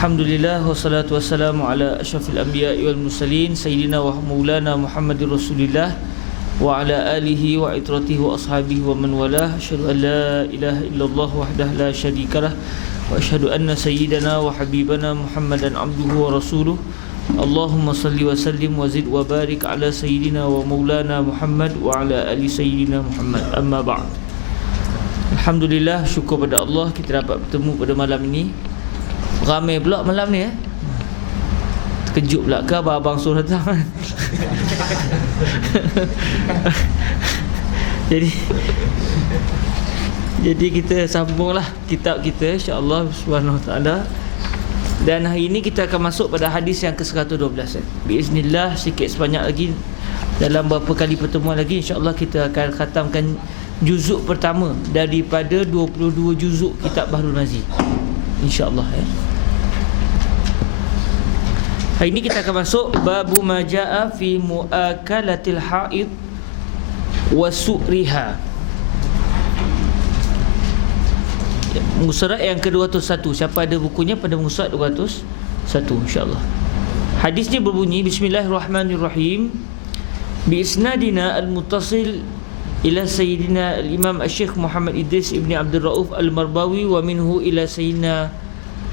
Alhamdulillah wassalatu wassalamu ala asyrafil anbiya'i wal mursalin sayyidina wa maulana Muhammadir Rasulillah wa ala alihi wa itratihi wa ashabihi wa man walah. Asyhadu an la ilaha illallah wahdahu la syarikalah wa asyhadu anna sayyidana wa habibana Muhammadan abduhu wa rasuluh. Allahumma salli wa sallim wa zid wa barik ala sayyidina wa maulana Muhammad wa ala ali sayyidina Muhammad. Amma ba'd. Alhamdulillah, syukur pada Allah kita dapat bertemu pada malam ini. Ramai pula malam ni Terkejut pula ke abang suruh datang kan? Jadi kita sambunglah kitab kita insya-Allah subhanahu wa taala. Dan hari ini kita akan masuk pada hadis yang ke-112 Biiznillah, sikit sebanyak lagi dalam beberapa kali pertemuan lagi insya-Allah kita akan khatamkan juzuk pertama daripada 22 juzuk kitab Bahrul Mazi insya-Allah Hari ini kita akan masuk babu majaa fi muakalatil haid wa su'riha. Muka yang ke-201. Siapa ada bukunya pada muka 201 insya-Allah. Hadisnya berbunyi Bismillahirrahmanirrahim. Bi isnadina al-muttasil ila sayyidina al-Imam Asy-Syaikh Muhammad Idris ibni Abdul Rauf al-Marbawi wa minhu ila sayyidina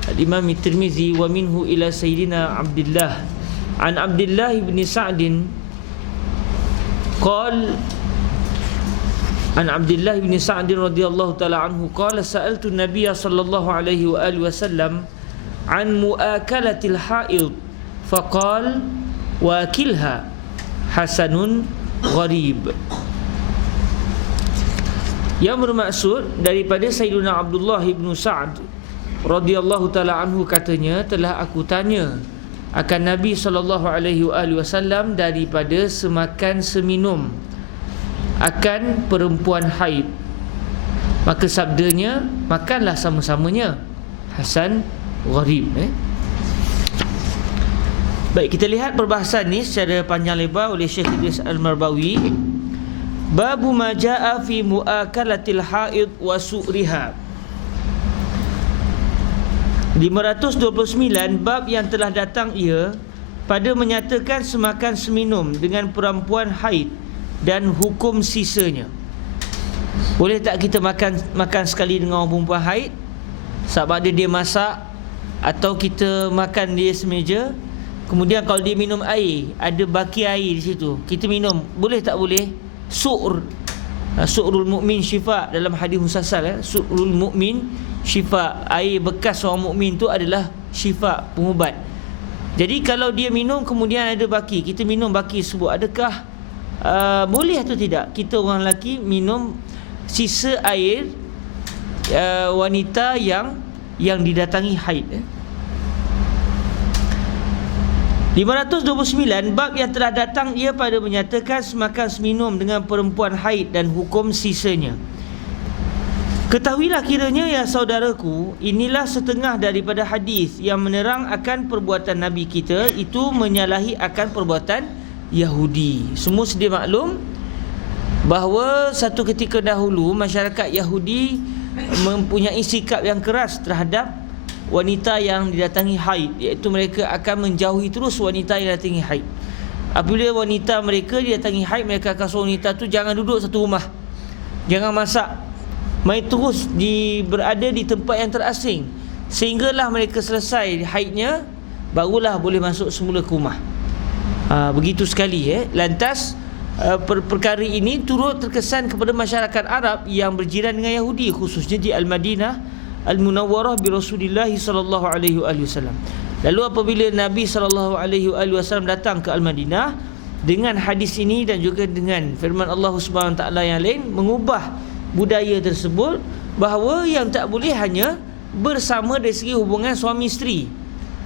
al-Imam At-Tirmizi wa minhu ila sayyidina Abdullah an Abdullah ibn Sa'd qala an Abdullah ibn Sa'd radhiyallahu ta'ala anhu qala sa'altu an-nabiy sallallahu alaihi wa alihi wasallam an muakalatil haid faqala wakilha hasanun gharib. Yang bermaksud daripada Sayyidina Abdullah ibn Sa'd radhiyallahu ta'ala anhu katanya, telah aku tanya akan Nabi SAW daripada semakan seminum akan perempuan haid, maka sabdanya, makanlah sama-samanya, hasan gharib. Baik, kita lihat perbahasan ni secara panjang lebar oleh Syekh Idris Al-Marbawi. Babu majaa fi muakalatil haid wa su'riha. 529, bab yang telah datang ia pada menyatakan semakan seminum dengan perempuan haid dan hukum sisanya. Boleh tak kita makan sekali dengan orang perempuan haid, sebab dia masak, atau kita makan dia semeja, kemudian kalau dia minum air, ada baki air di situ, kita minum, boleh tak boleh? Su'rul mu'min syifa, dalam hadis musalsal su'rul mu'min syifa, air bekas orang mukmin tu adalah syifa, pengubat. Jadi kalau dia minum kemudian ada baki, kita minum baki tersebut, adakah boleh atau tidak kita orang lelaki minum sisa air wanita yang didatangi haid? 529, bab yang telah datang ia pada menyatakan semakan seminum dengan perempuan haid dan hukum sisanya. Ketahuilah kiranya ya saudaraku, inilah setengah daripada hadis yang menerang akan perbuatan Nabi kita itu menyalahi akan perbuatan Yahudi. Semua sedia maklum bahawa satu ketika dahulu masyarakat Yahudi mempunyai sikap yang keras terhadap wanita yang didatangi haid, iaitu mereka akan menjauhi terus wanita yang didatangi haid. Apabila wanita mereka didatangi haid, mereka akan suruh wanita tu jangan duduk satu rumah, jangan masak, mai terus berada di tempat yang terasing, sehinggalah mereka selesai haidnya, barulah boleh masuk semula ke rumah. Begitu sekali Lantas perkara ini turut terkesan kepada masyarakat Arab yang berjiran dengan Yahudi, khususnya di Al-Madinah Al-Munawwarah bi Rasulillah sallallahu alaihi wasallam. Lalu apabila Nabi sallallahu alaihi wasallam datang ke Al-Madinah, dengan hadis ini dan juga dengan firman Allah Subhanahu wa taala yang lain, mengubah budaya tersebut, bahawa yang tak boleh hanya bersama dari segi hubungan suami isteri,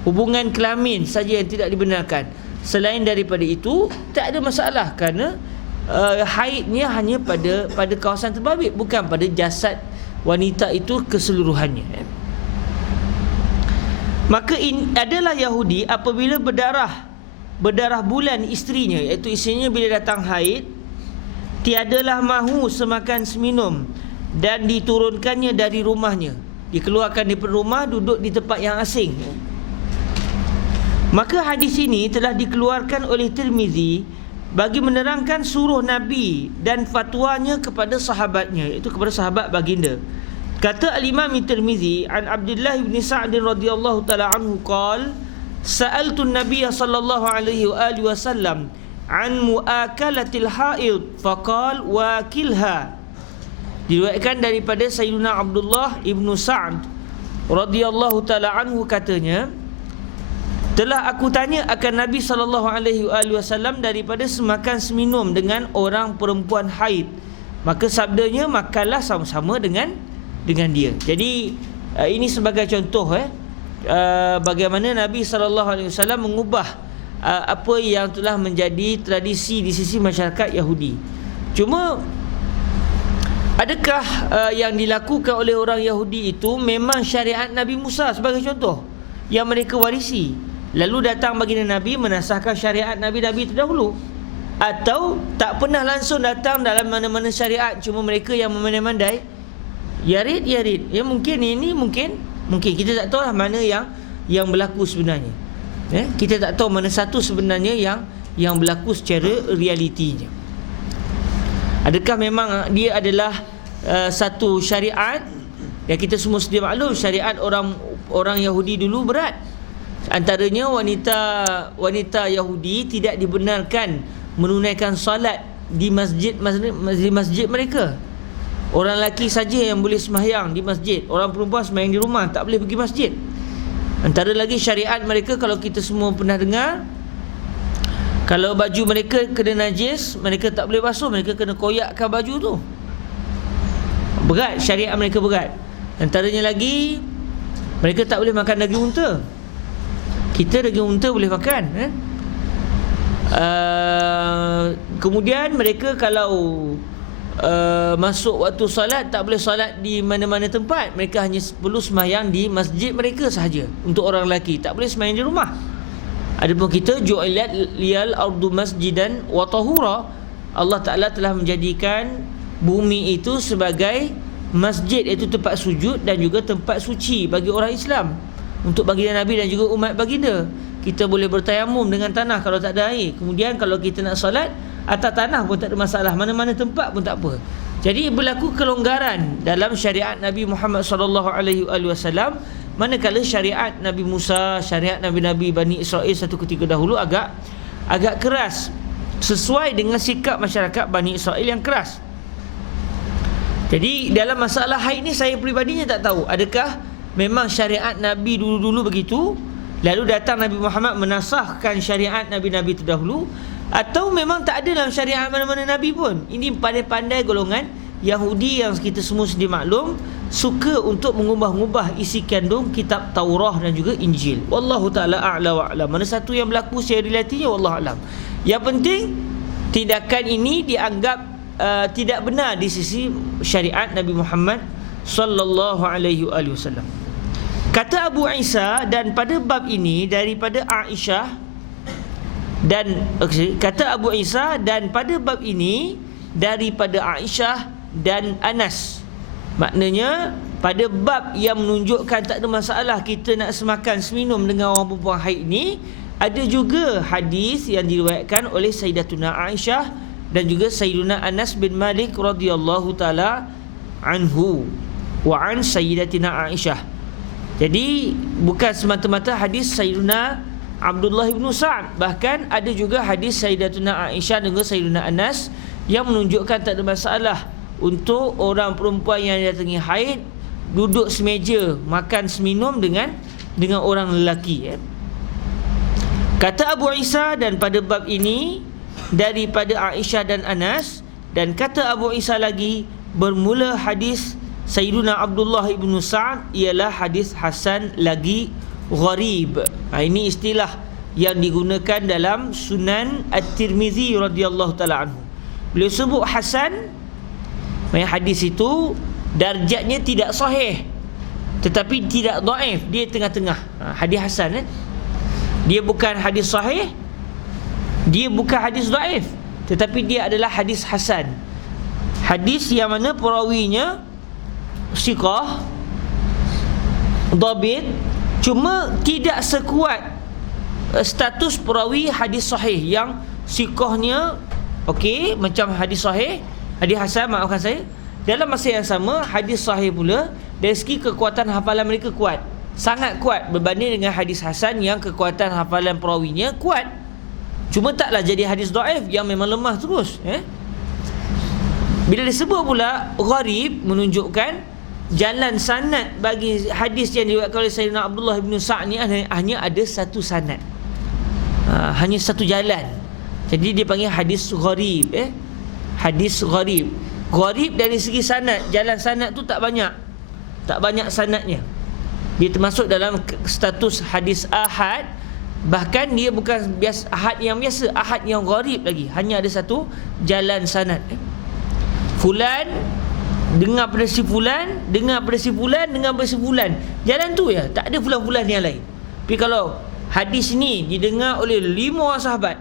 hubungan kelamin saja yang tidak dibenarkan. Selain daripada itu tak ada masalah, kerana haidnya hanya pada kawasan terbabit, bukan pada jasad wanita itu keseluruhannya. Maka adalah Yahudi apabila berdarah bulan isterinya, iaitu isterinya bila datang haid, tiadalah mahu semakan seminum dan diturunkannya dari rumahnya, dikeluarkan daripada rumah, duduk di tempat yang asing. Maka hadis ini telah dikeluarkan oleh Tirmizi bagi menerangkan suruh Nabi dan fatwanya kepada sahabatnya, iaitu kepada sahabat baginda. Kata al-Imam Tirmizi an Abdullah bin Sa'd radhiyallahu taala anhu qala sa'altu an-nabiy sallallahu alaihi wa alihi wasallam an muakalatil haid faqal wakilha. Diriwayatkan daripada Sayyidina Abdullah ibnu Sa'd radhiyallahu taala anhu, katanya, telah aku tanya akan Nabi sallallahu alaihi wasallam daripada semakan seminum dengan orang perempuan haid, maka sabdanya makanlah sama-sama dengan dia. Jadi ini sebagai contoh bagaimana Nabi sallallahu alaihi wasallam mengubah apa yang telah menjadi tradisi di sisi masyarakat Yahudi. Cuma adakah yang dilakukan oleh orang Yahudi itu memang syariat Nabi Musa sebagai contoh yang mereka warisi, lalu datang baginda Nabi menasahkan syariat Nabi-Nabi terdahulu, atau tak pernah langsung datang dalam mana-mana syariat, cuma mereka yang memandai-mandai yarid. Ya, mungkin ini mungkin kita tak tahu lah mana yang berlaku sebenarnya. Kita tak tahu mana satu sebenarnya yang berlaku secara realitinya. Adakah memang dia adalah satu syariat yang kita semua sedia maklum, syariat orang Yahudi dulu berat. Antaranya wanita Yahudi tidak dibenarkan menunaikan solat di masjid mereka. Orang lelaki saja yang boleh sembahyang di masjid, orang perempuan sembahyang di rumah, tak boleh pergi masjid. Antara lagi syariat mereka, kalau kita semua pernah dengar, kalau baju mereka kena najis, mereka tak boleh basuh, mereka kena koyakkan baju tu. Berat, syariat mereka berat. Antaranya lagi, mereka tak boleh makan daging unta. Kita daging unta boleh makan, kemudian mereka kalau masuk waktu solat, tak boleh solat di mana-mana tempat. Mereka hanya perlu sembahyang di masjid mereka sahaja. Untuk orang lelaki tak boleh sembahyang di rumah. Adapun kita, ju'ilat liyal ardu masjidan wa tahura, Allah Ta'ala telah menjadikan bumi itu sebagai masjid, iaitu tempat sujud dan juga tempat suci bagi orang Islam. Untuk baginda Nabi dan juga umat baginda, kita boleh bertayamum dengan tanah kalau tak ada air. Kemudian kalau kita nak solat atas tanah pun tak ada masalah, mana-mana tempat pun tak apa. Jadi berlaku kelonggaran dalam syariat Nabi Muhammad sallallahu alaihi wasallam, manakala syariat Nabi Musa, syariat Nabi-Nabi Bani Israel satu ketika dahulu agak keras, sesuai dengan sikap masyarakat Bani Israel yang keras. Jadi dalam masalah haid ni, saya peribadinya tak tahu adakah memang syariat Nabi dulu-dulu begitu, lalu datang Nabi Muhammad menasahkan syariat Nabi-Nabi terdahulu, atau memang tak ada dalam syariat mana-mana Nabi pun. Ini pandai-pandai golongan Yahudi yang kita semua sedia maklum, suka untuk mengubah-ubah isi kandung kitab Taurah dan juga Injil. Wallahu ta'ala a'la wa a'lam. Mana satu yang berlaku secara relatinya, wallahu a'lam. Yang penting, tindakan ini dianggap tidak benar di sisi syariat Nabi Muhammad sallallahu alaihi wasallam. Kata Abu Isa, dan pada bab ini daripada Aisyah, dan kata Abu Isa, dan pada bab ini daripada Aisyah dan Anas. Maknanya pada bab yang menunjukkan tak ada masalah kita nak semakan seminum dengan orang perempuan haid ni, ada juga hadis yang diriwayatkan oleh Sayyidatuna Aisyah dan juga Sayyiduna Anas bin Malik radhiyallahu taala anhu wa an Sayyidatina Aisyah. Jadi bukan semata-mata hadis Sayyiduna Abdullah bin Sa'd, bahkan ada juga hadis Sayyidatuna Aisyah dan juga Sayyiduna Anas yang menunjukkan tak ada masalah untuk orang perempuan yang datangi haid duduk semeja makan seminum dengan orang lelaki. Kata Abu Isa, dan pada bab ini daripada Aisyah dan Anas, dan kata Abu Isa lagi, bermula hadis Sayyiduna Abdullah ibn Sa'd ialah hadis hasan lagi gharib. Ini istilah yang digunakan dalam Sunan At-Tirmizi radhiyallahu taala anhu. Beliau sebut hasan, hadis itu darjatnya tidak sahih tetapi tidak dhaif, dia tengah-tengah. Hadis hasan, dia bukan hadis sahih, dia bukan hadis dhaif, tetapi dia adalah hadis hasan. Hadis yang mana perawinya siqah, dhabit, cuma tidak sekuat status perawi hadis sahih yang siqahnya okey, macam hadis sahih, hadis hasan, maafkan saya. Dalam masa yang sama, hadis sahih pula dari segi kekuatan hafalan mereka kuat, sangat kuat berbanding dengan hadis hasan yang kekuatan hafalan perawinya kuat. Cuma taklah jadi hadis dhaif yang memang lemah terus. Bila disebut pula gharib, menunjukkan jalan sanad bagi hadis yang diriwayatkan oleh Sayyidina Abdullah bin Sa'd ni hanya ada satu sanad, hanya satu jalan. Jadi dia panggil hadis gharib. Hadis gharib. Gharib dari segi sanad, jalan sanad tu tak banyak sanadnya. Dia termasuk dalam status hadis ahad. Bahkan dia bukan biasa ahad yang biasa, ahad yang gharib lagi, hanya ada satu jalan sanad. Fulan dengar pada si fulan, dengar pada si fulan, dengar pada si fulan. Jalan tu ya, tak ada fulan-fulan yang lain. Tapi kalau hadis ni didengar oleh 5 orang sahabat,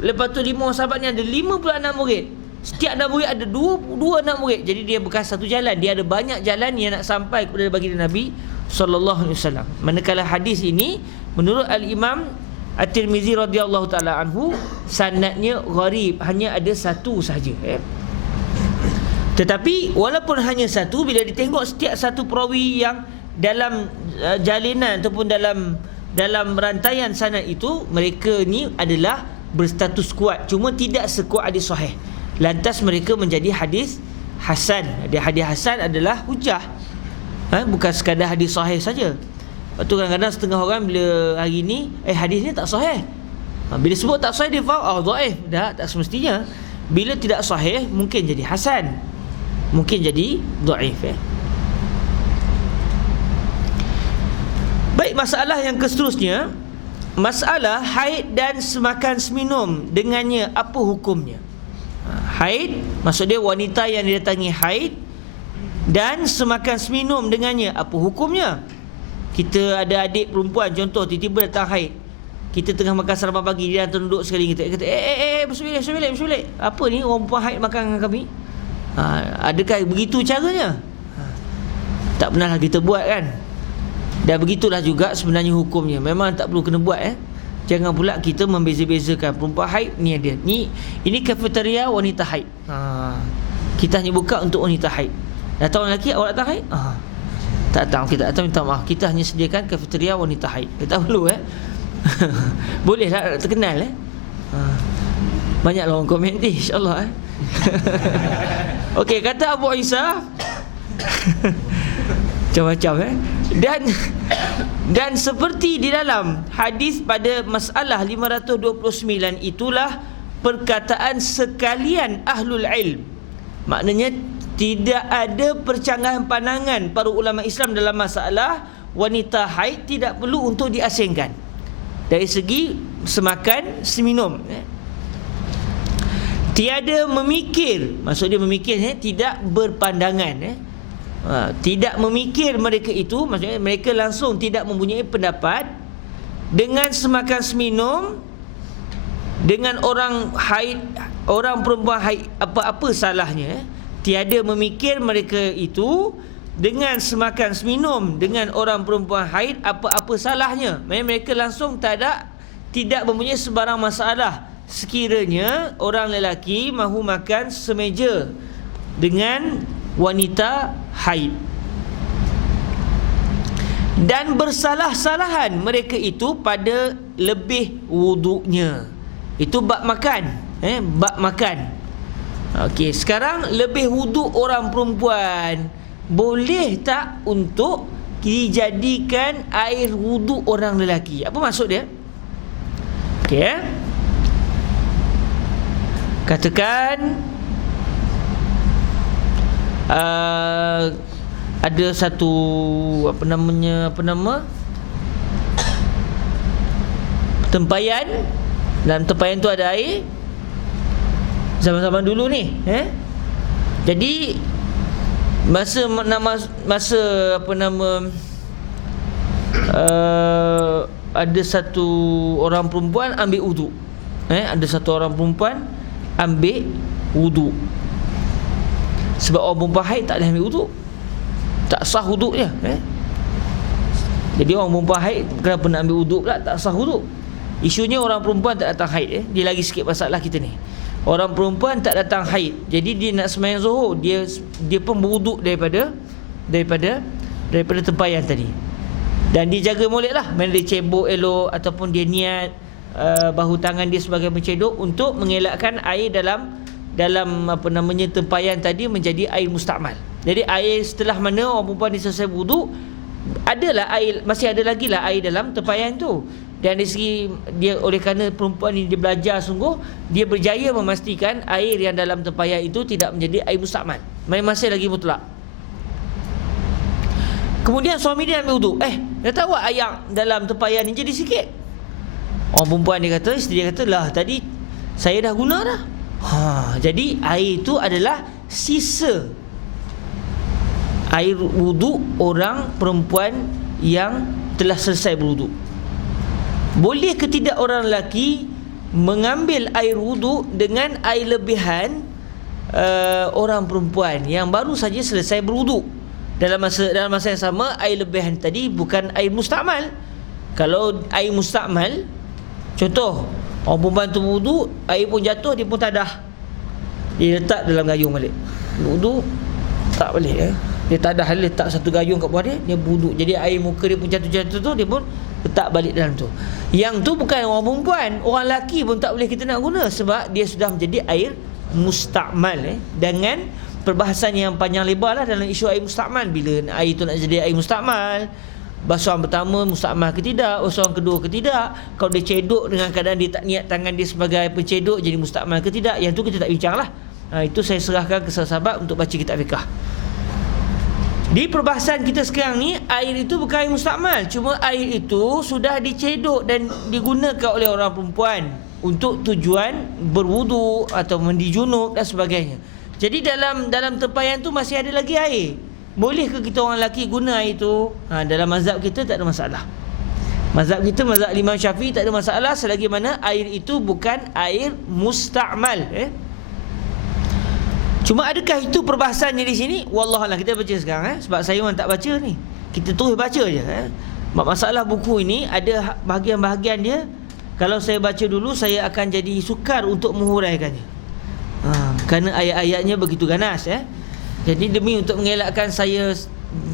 lepas tu 5 orang sahabat ni ada 56 murid, setiap 6 murid ada 2 anak murid. Jadi dia bukan satu jalan, dia ada banyak jalan yang nak sampai kepada baginda Nabi sallallahu alaihi wasallam. Manakala hadis ini menurut Al-Imam At-Tirmizi radhiyallahu taala anhu, sanadnya gharib, hanya ada satu sahaja. Tetapi walaupun hanya satu, bila ditengok setiap satu perawi yang dalam jalinan ataupun dalam rantaian sanad itu, mereka ni adalah berstatus kuat, cuma tidak sekuat hadis sahih. Lantas mereka menjadi hadis hasan. Hadis hasan adalah hujah, bukan sekadar hadis sahih saja. Lepas tu kadang-kadang setengah orang bila hari ni hadis ni tak sahih, bila sebut tak sahih dia faham dhaif. Dah, tak semestinya. Bila tidak sahih mungkin jadi hasan, mungkin jadi dhaif. Baik, masalah yang seterusnya, masalah haid dan semakan seminum dengannya, apa hukumnya? Haid, maksud dia wanita yang didatangi haid, dan semakan seminum dengannya, apa hukumnya? Kita ada adik perempuan contoh, tiba-tiba datang haid, kita tengah makan sarapan pagi, dia datang duduk sekali, kita kata bersulit. Apa ni, orang perempuan haid makan dengan kami? Adakah begitu caranya? Tak pernahlah kita buat kan. Dan begitulah juga sebenarnya hukumnya, memang tak perlu kena buat. Jangan pula kita membeza-bezakan perempuan haid ni ada. Ini kafeteria wanita haid. Kita hanya buka untuk wanita haid. Datang orang lelaki, awak datang haid? Tak tahu, kita tak minta maaf. Kita hanya sediakan kafeteria wanita haid. Kita perlu bolehlah terkenal banyaklah orang komen ni, insya-Allah Okey, kata Abu Isa macam-macam dan seperti di dalam hadis pada masalah 529, itulah perkataan sekalian ahlul ilm. Maknanya tidak ada percanggahan pandangan para ulama Islam dalam masalah wanita haid tidak perlu untuk diasingkan dari segi semakan seminum. Tiada memikir, maksud dia memikir tidak berpandangan. Tidak memikir mereka itu, maksudnya mereka langsung tidak mempunyai pendapat dengan semakan seminum dengan orang haid, orang perempuan haid, apa-apa salahnya. Tiada memikir mereka itu dengan semakan seminum dengan orang perempuan haid, apa-apa salahnya. Mereka langsung tidak mempunyai sebarang masalah sekiranya orang lelaki mahu makan semeja dengan wanita haid. Dan bersalah-salahan mereka itu pada lebih wuduknya. Itu bab makan, bab makan. Okey, sekarang lebih wuduk orang perempuan, boleh tak untuk dijadikan air wuduk orang lelaki? Apa maksud dia? Okey, katakan ada satu tempayan, dalam tempayan tu ada air zaman-zaman dulu ni. Jadi masa ada satu orang perempuan ambil wuduk. Ada satu orang perempuan ambil wuduk. Sebab orang perempuan haid tak boleh ambil wuduk, tak sah wuduk dia. Jadi orang perempuan haid kenapa nak ambil wuduk pula, tak sah wuduk. Isunya orang perempuan tak datang haid. Dia lagi sikit masalah kita ni. Orang perempuan tak datang haid, jadi dia nak sembahyang zuhur, dia pun berwuduk daripada tempayan tadi. Dan dia jaga molek lah, mana dia cebok elok ataupun dia niat bahu tangan dia sebagai pencedok untuk mengelakkan air dalam tempayan tadi menjadi air mustakmal. Jadi air setelah mana orang perempuan dia selesai wuduk, adalah air, masih ada lagi lah air dalam tempayan tu. Dan dari segi dia, oleh kerana perempuan ini dia belajar sungguh, dia berjaya memastikan air yang dalam tempayan itu tidak menjadi air mustakmal, masih lagi mutlak. Kemudian suami dia ambil wuduk, dah tahu air dalam tempayan ni jadi sikit. Orang perempuan dia kata, isteri dia kata, lah tadi saya dah guna dah. Jadi air itu adalah sisa air wuduk orang perempuan yang telah selesai berwuduk. Boleh ke tidak orang lelaki mengambil air wuduk dengan air lebihan orang perempuan yang baru saja selesai berwuduk? Dalam masa yang sama, air lebihan tadi bukan air mustakmal. Kalau air mustakmal, contoh orang perempuan tu berwuduk, air pun jatuh, dia pun tadah, dia letak dalam gayung balik. Wuduk tak balik dia tadah, letak satu gayung kat bawah dia berwuduk. Jadi air muka dia pun jatuh tu, dia pun letak balik dalam tu. Yang tu bukan orang perempuan, orang lelaki pun tak boleh kita nak guna, sebab dia sudah menjadi air mustakmal. Dengan perbahasan yang panjang lebar lah dalam isu air mustakmal. Bila air tu nak jadi air mustakmal, basuhan pertama mustakmal ke tidak, basuhan kedua ke tidak, kalau dia cedok dengan keadaan dia tak niat tangan dia sebagai pencedok, jadi mustakmal ke tidak, yang tu kita tak bincang lah. Itu saya serahkan ke sahabat untuk baca kitab fiqah. Di perbahasan kita sekarang ni, air itu bukan air mustakmal, cuma air itu sudah dicedok dan digunakan oleh orang perempuan untuk tujuan berwuduk atau mandi junub dan sebagainya. Jadi dalam tempayan tu masih ada lagi air. Boleh ke kita orang lelaki guna air itu? Dalam mazhab kita tak ada masalah. Mazhab kita, mazhab Imam Syafi'i, tak ada masalah selagi mana air itu bukan air mustakmal. Cuma adakah itu perbahasannya di sini? Wallahualam, kita baca sekarang sebab saya memang tak baca ni. Kita terus baca je. Masalah buku ini ada bahagian-bahagian dia, kalau saya baca dulu saya akan jadi sukar untuk menghuraikannya. Kerana ayat-ayatnya begitu ganas. Jadi demi untuk mengelakkan saya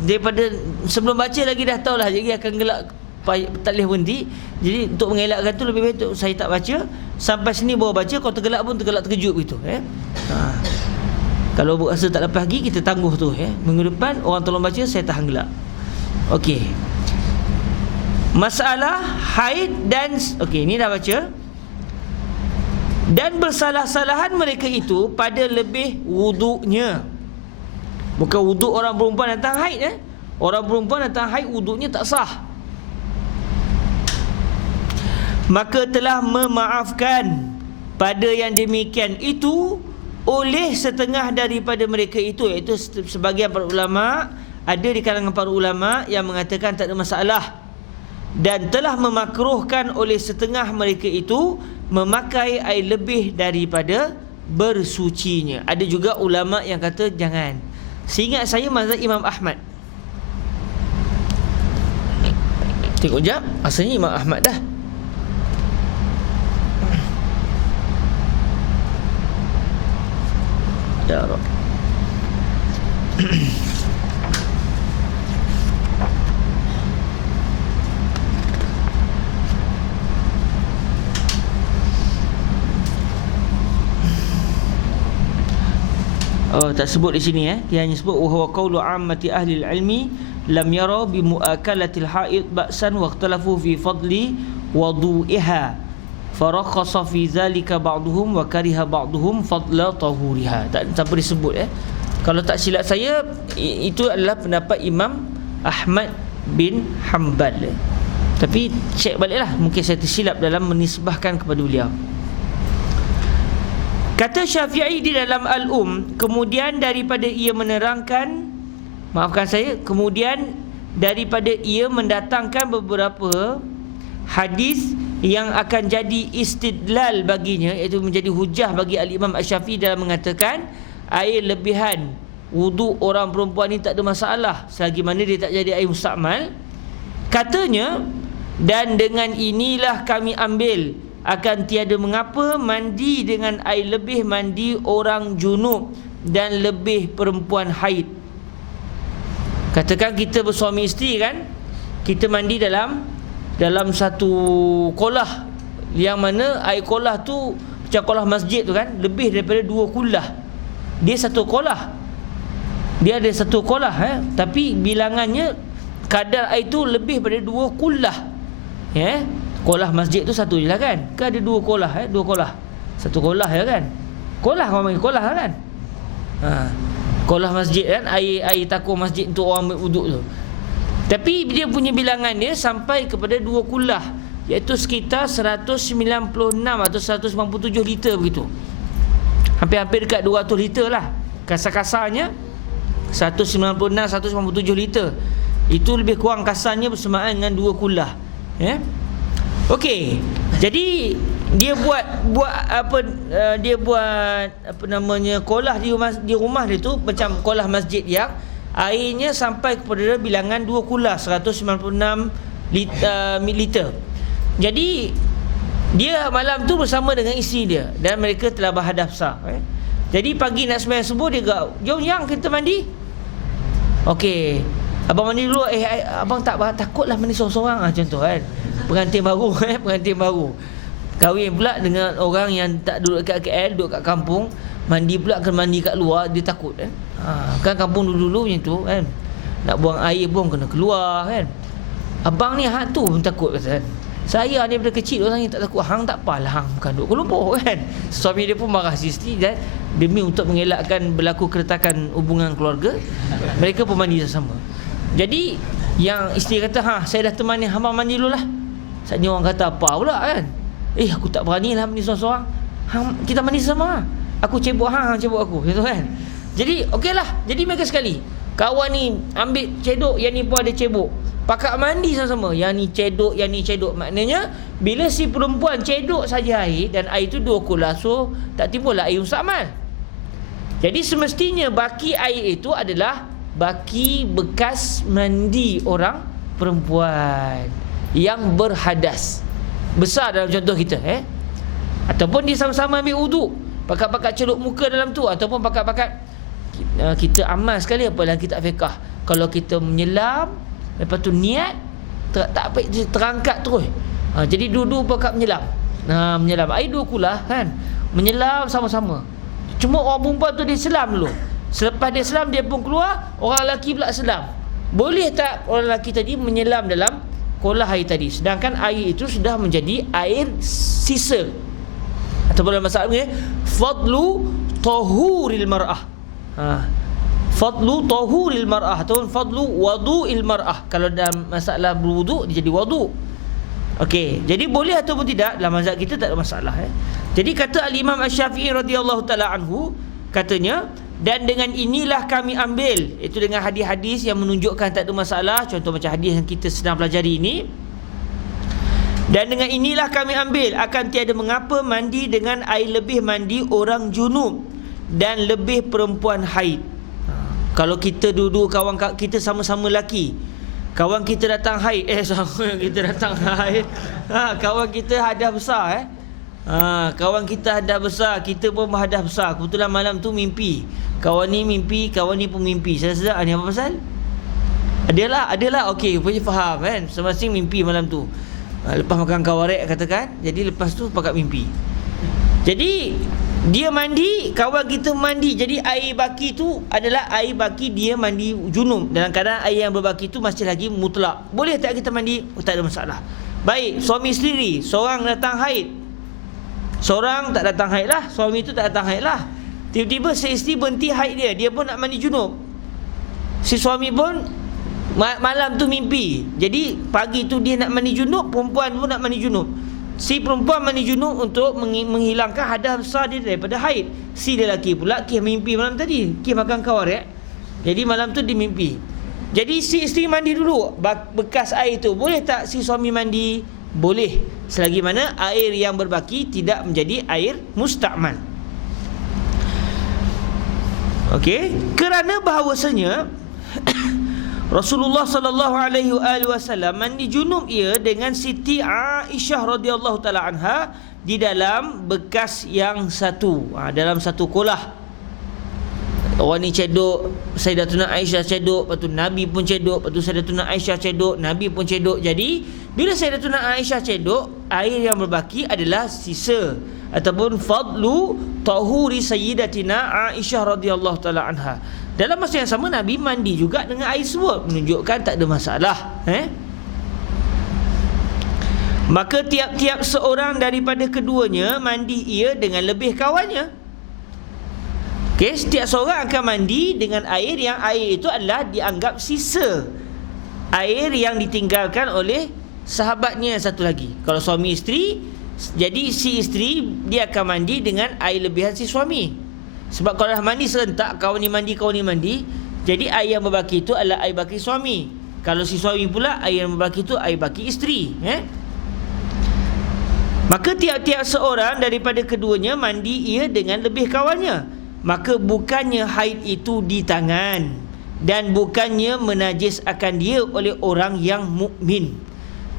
daripada sebelum baca lagi dah tahulah, jadi akan gelak, tak boleh berhenti. Jadi untuk mengelakkan tu lebih baik saya tak baca sampai sini baru baca. Kalau tergelak pun tergelak terkejut begitu. Kalau rasa tak lepas lagi, kita tangguh tu. Minggu depan orang tolong baca, saya tahan gelak. Okey. Masalah haid dan ni dah baca. Dan bersalah-salahan mereka itu pada lebih wuduknya. Bukan wuduk orang perempuan datang haid. Orang perempuan datang haid, wuduknya tak sah. Maka telah memaafkan pada yang demikian itu oleh setengah daripada mereka itu, iaitu sebagian para ulama, ada di kalangan para ulama yang mengatakan tak ada masalah, dan telah memakruhkan oleh setengah mereka itu memakai air lebih daripada bersucinya. Ada juga ulama yang kata jangan. Seingat saya mazhab Imam Ahmad. Tengok jap, asalnya Imam Ahmad dah. Ya Rabb. Tak sebut di sini. Dia hanya sebut wa huwa qaulu ammati ahli ilmi lam yara bi muakalatil haid ba'san wa ikhtalafu fi fadli wudu'iha farakhasa fi zalika ba'duhum wa kariha ba'duhum fadla tahuriha. Tak sampai disebut. Kalau tak silap saya, itu adalah pendapat Imam Ahmad bin Hanbal. Tapi cek baliklah, mungkin saya tersilap dalam menisbahkan kepada beliau. Kata Syafi'i di dalam Al-Um, kemudian daripada ia menerangkan, kemudian daripada ia mendatangkan beberapa hadis yang akan jadi istidlal baginya, iaitu menjadi hujah bagi Al-Imam Asy-Syafi'i dalam mengatakan air lebihan wuduk orang perempuan ni tak ada masalah selagi mana dia tak jadi air mustakmal. Katanya Dan dengan inilah kami ambil, akan tiada mengapa mandi dengan air lebih mandi orang junub dan lebih perempuan haid. Katakan kita bersuami isteri kan, kita mandi dalam satu kolah, yang mana air kolah tu macam kolah masjid tu kan, lebih daripada 2 kulah. Dia satu kolah, dia ada satu kolah tapi bilangannya kadar air tu lebih daripada 2 kulah. Kolah masjid tu satu je lah kan, ada 2 kolah 2 kolah. Satu kolah ya kan, kolah orang panggil kolah kan. Kolah masjid kan, air takur masjid untuk orang berwuduk tu. Tapi dia punya bilangan dia sampai kepada 2 kulah, iaitu sekitar 196 atau 197 liter begitu. Hampir-hampir dekat 200 liter lah. Kasar-kasarnya 196 197 liter. Itu lebih kurang kasarnya bersamaan dengan 2 kulah. Okey. Jadi dia buat kolah di rumah dia tu macam kolah masjid yang airnya sampai kepada bilangan 2 kulah 196 liter. Jadi dia malam tu bersama dengan isteri dia dan mereka telah berhadas besar. Jadi pagi nak sembahyang subuh dia kata, "Jom yang kita mandi." Okey. Abang mandi dulu. Abang takutlah mandi seorang-seorang contoh kan. Pengantin baru pengantin baru. Kahwin pula dengan orang yang tak duduk kat KL, duduk kat kampung, mandi pula kena mandi kat luar, dia takut kan kampung dulu-dulu macam tu kan. Nak buang air pun kena keluar kan. Abang ni hak tu pun takut kata kan. Saya daripada kecil orang yang tak takut. Hang tak apalah, hang bukan duduk Kuala Lumpur kan. Suami dia pun marah isteri dan demi untuk mengelakkan berlaku keretakan hubungan keluarga, mereka pun mandi sama. Jadi yang isteri kata, saya dah temani abang mandi dulu lah. Saatnya orang kata apa pula kan. Aku tak berani lah mandi seorang-seorang. Kita mandi sama. Aku cebok hang cebok aku, gitu kan. Jadi okeylah. Jadi mereka sekali. Kawan ni ambil cedok, yang ni pun ada cebok. Pakat mandi sama-sama. Yang ni cedok, yang ni cedok. Maknanya bila si perempuan cedok saja air, dan air tu 2 kulah, so tak timbullah air musta'mal. Jadi semestinya baki air itu adalah baki bekas mandi orang perempuan yang berhadas besar dalam contoh kita ataupun dia sama-sama ambil wuduk, pakat-pakat celup muka dalam tu, ataupun pakat-pakat kita amal sekali apa dalam kitab fiqh, kalau kita menyelam lepas tu niat tak apa terangkat terus jadi dua-dua pakat menyelam. Menyelam air 2 kulah kan, menyelam sama-sama. Cuma orang perempuan tu dia selam dulu, selepas dia selam dia pun keluar, orang lelaki pula selam. Boleh tak orang lelaki tadi menyelam dalam kolah air tadi, sedangkan air itu sudah menjadi air sisa? Ataupun dalam masalah ni fadlu tahuril mar'ah, fadlu tahuril mar'ah atau fadlu wudu'il mar'ah. Kalau dalam masalah berwuduk dia jadi wudu. Okey, jadi boleh ataupun tidak dalam mazhab kita tak ada masalah. Jadi kata al-Imam Asy-Syafi'i radhiyallahu taala anhu, katanya, dan dengan inilah kami ambil, itu dengan hadis-hadis yang menunjukkan tak ada masalah. Contoh macam hadis yang kita sedang pelajari ini. Dan dengan inilah kami ambil, akan tiada mengapa mandi dengan air lebih mandi orang junub dan lebih perempuan haid. Kalau kita duduk kawan kita sama-sama lelaki, kawan kita datang haid, kita datang haid, kawan kita hadas besar kawan kita hadas besar, kita pun berhadas besar. Kebetulan malam tu mimpi, kawan ni mimpi, kawan ni pun mimpi. Saya sedar ni apa pasal? Adalah okey, punya faham kan. Masing-masing mimpi malam tu. Lepas makan kawarek katakan, jadi lepas tu pakat mimpi. Jadi dia mandi, kawan kita mandi. Jadi air baki tu adalah air baki dia mandi junub. Dalam keadaan air yang berbaki tu masih lagi mutlak. Boleh tak kita mandi? Tak ada masalah. Baik, suami sendiri, seorang datang haid, seorang tak datang haid lah, suami tu tak datang haid lah. Tiba-tiba si isteri berhenti haid dia pun nak mandi junub. Si suami pun malam tu mimpi, jadi pagi tu dia nak mandi junub, perempuan pun nak mandi junub. Si perempuan mandi junub untuk menghilangkan hadas besar dia daripada haid. Si lelaki pula kisah mimpi malam tadi, kisah makan kawarek. Jadi malam tu dia mimpi. Jadi si isteri mandi dulu bekas air tu. Boleh tak si suami mandi? Boleh, selagi mana air yang berbaki tidak menjadi air musta'mal. Okey, kerana bahawasanya Rasulullah sallallahu alaihi wasallam mandi junub ia dengan Siti Aisyah radhiyallahu taala anha di dalam bekas yang satu, dalam satu kolah. Orang ni cedok, Sayyidatuna Aisyah cedok, lepas tu Nabi pun cedok, lepas tu Sayyidatuna Aisyah cedok, Nabi pun cedok. Jadi bila Sayyidatuna Aisyah cedok, air yang berbaki adalah sisa ataupun fadlu tahuri Sayyidatina Aisyah radhiyallahu taala anha. Dalam masa yang sama Nabi mandi juga dengan air tersebut, menunjukkan tak ada masalah. Maka tiap-tiap seorang daripada keduanya mandi ia dengan lebih kawannya. Okey, setiap seorang akan mandi dengan air yang air itu adalah dianggap sisa air yang ditinggalkan oleh sahabatnya yang satu lagi. Kalau suami isteri, jadi si isteri dia akan mandi dengan air lebihan si suami. Sebab kalau dah mandi serentak, kawan ni mandi, jadi air yang berbaki itu adalah air baki suami. Kalau si suami pula, air yang berbaki itu air baki isteri. Maka tiap-tiap seorang daripada keduanya mandi ia dengan lebih kawannya. Maka bukannya haid itu di tangan, dan bukannya menajis akan dia oleh orang yang mukmin.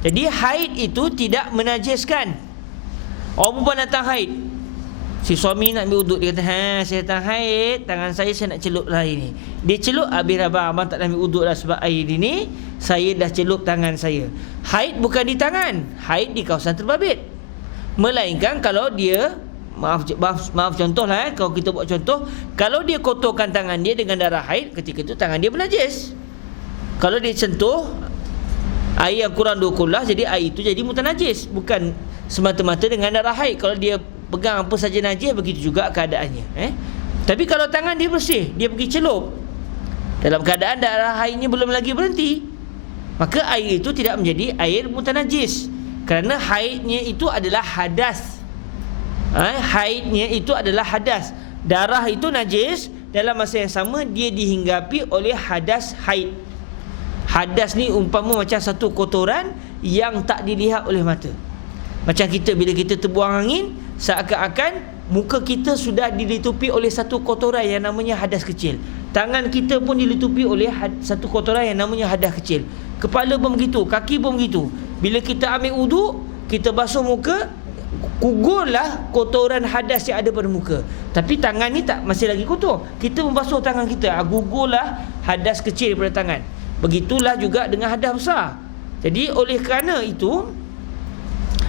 Jadi haid itu tidak menajiskan. Orang perempuan datang haid, si suami nak ambil uduk, dia kata, saya datang haid, tangan saya nak celup lah air ni. Dia celup, habis abang tak nak ambil uduk lah, sebab air ni saya dah celup tangan saya. Haid bukan di tangan, haid di kawasan terbabit. Melainkan kalau dia, maaf contohlah, kalau kita buat contoh, kalau dia kotorkan tangan dia dengan darah haid, ketika itu tangan dia bernajis. Kalau dia sentuh air yang kurang 2 kullah, jadi air itu jadi mutanajis, bukan semata-mata dengan darah haid. Kalau dia pegang apa saja najis, begitu juga keadaannya. Tapi kalau tangan dia bersih, dia pergi celup dalam keadaan darah haidnya belum lagi berhenti, maka air itu tidak menjadi air mutanajis, kerana haidnya itu adalah hadas. Haidnya itu adalah hadas. Darah itu najis, dalam masa yang sama dia dihinggapi oleh hadas haid. Hadas ni umpama macam satu kotoran yang tak dilihat oleh mata. Macam kita bila kita terbuang angin, seakan-akan muka kita sudah dilitupi oleh satu kotoran yang namanya hadas kecil. Tangan kita pun dilitupi oleh satu kotoran yang namanya hadas kecil. Kepala pun begitu, kaki pun begitu. Bila kita ambil uduk, kita basuh muka, gugurlah kotoran hadas yang ada pada muka. Tapi tangan ni tak, masih lagi kotor. Kita membasuh tangan kita, gugurlah hadas kecil daripada tangan. Begitulah juga dengan hadas besar. Jadi oleh kerana itu,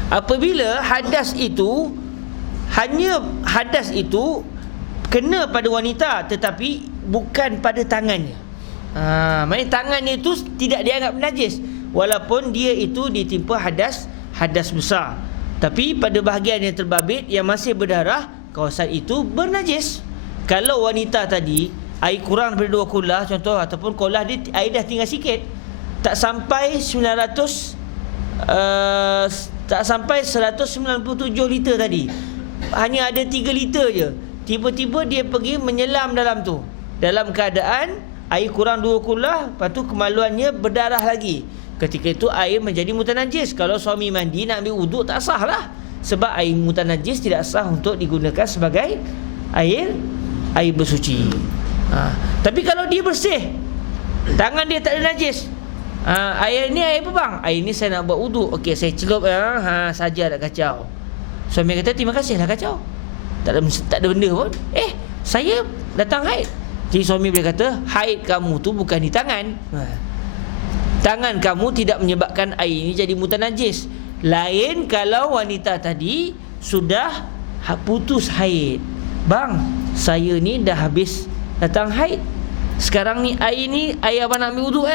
apabila hadas itu, hanya hadas itu kena pada wanita tetapi bukan pada tangannya. Maksudnya tangannya itu tidak dianggap najis, walaupun dia itu ditimpa hadas besar. Tapi pada bahagian yang terbabit yang masih berdarah, kawasan itu bernajis. Kalau wanita tadi air kurang daripada 2 kullah contoh, ataupun kullah dia air dah tinggal sikit, tak sampai 197 liter tadi, hanya ada 3 liter je. Tiba-tiba dia pergi menyelam dalam tu, dalam keadaan air kurang 2 kullah, lepas tu kemaluannya berdarah lagi. Ketika itu air menjadi mutanajis. Kalau suami mandi nak ambil wuduk, tak sah lah, sebab air mutanajis tidak sah untuk digunakan sebagai air bersuci. Tapi kalau dia bersih, tangan dia tak ada najis, air ni air apa bang? Air ni saya nak buat wuduk. Okey, saya celup saja, tak kacau. Suami kata terima kasih lah kacau, tak ada benda pun. Saya datang haid. Jadi suami boleh kata, haid kamu tu bukan di tangan. Tangan kamu tidak menyebabkan air ini jadi mutanajis. Lain kalau wanita tadi sudah putus haid. Bang, saya ni dah habis datang haid, sekarang ni air abang nak ambil wuduk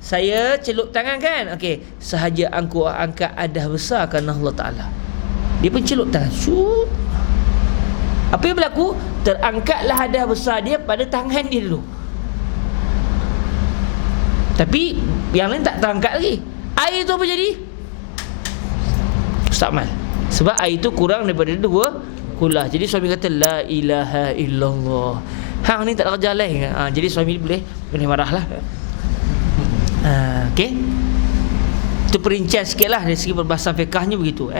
saya celup tangan kan. Okey, sahaja aku angkat adah besar kerana Allah Ta'ala. Dia pun celup tangan. Apa yang berlaku? Terangkatlah hadas besar dia pada tangan dia dulu, tapi yang lain tak terangkat lagi. Air tu apa jadi? Mustakmal. Sebab air tu kurang daripada 2 kullah. Jadi suami kata la ilaha illallah. Hang ni tak ada kerja lain. Jadi suami boleh marah lah. Okey. Itu perincian sikit lah dari segi perbahasan fiqahnya begitu.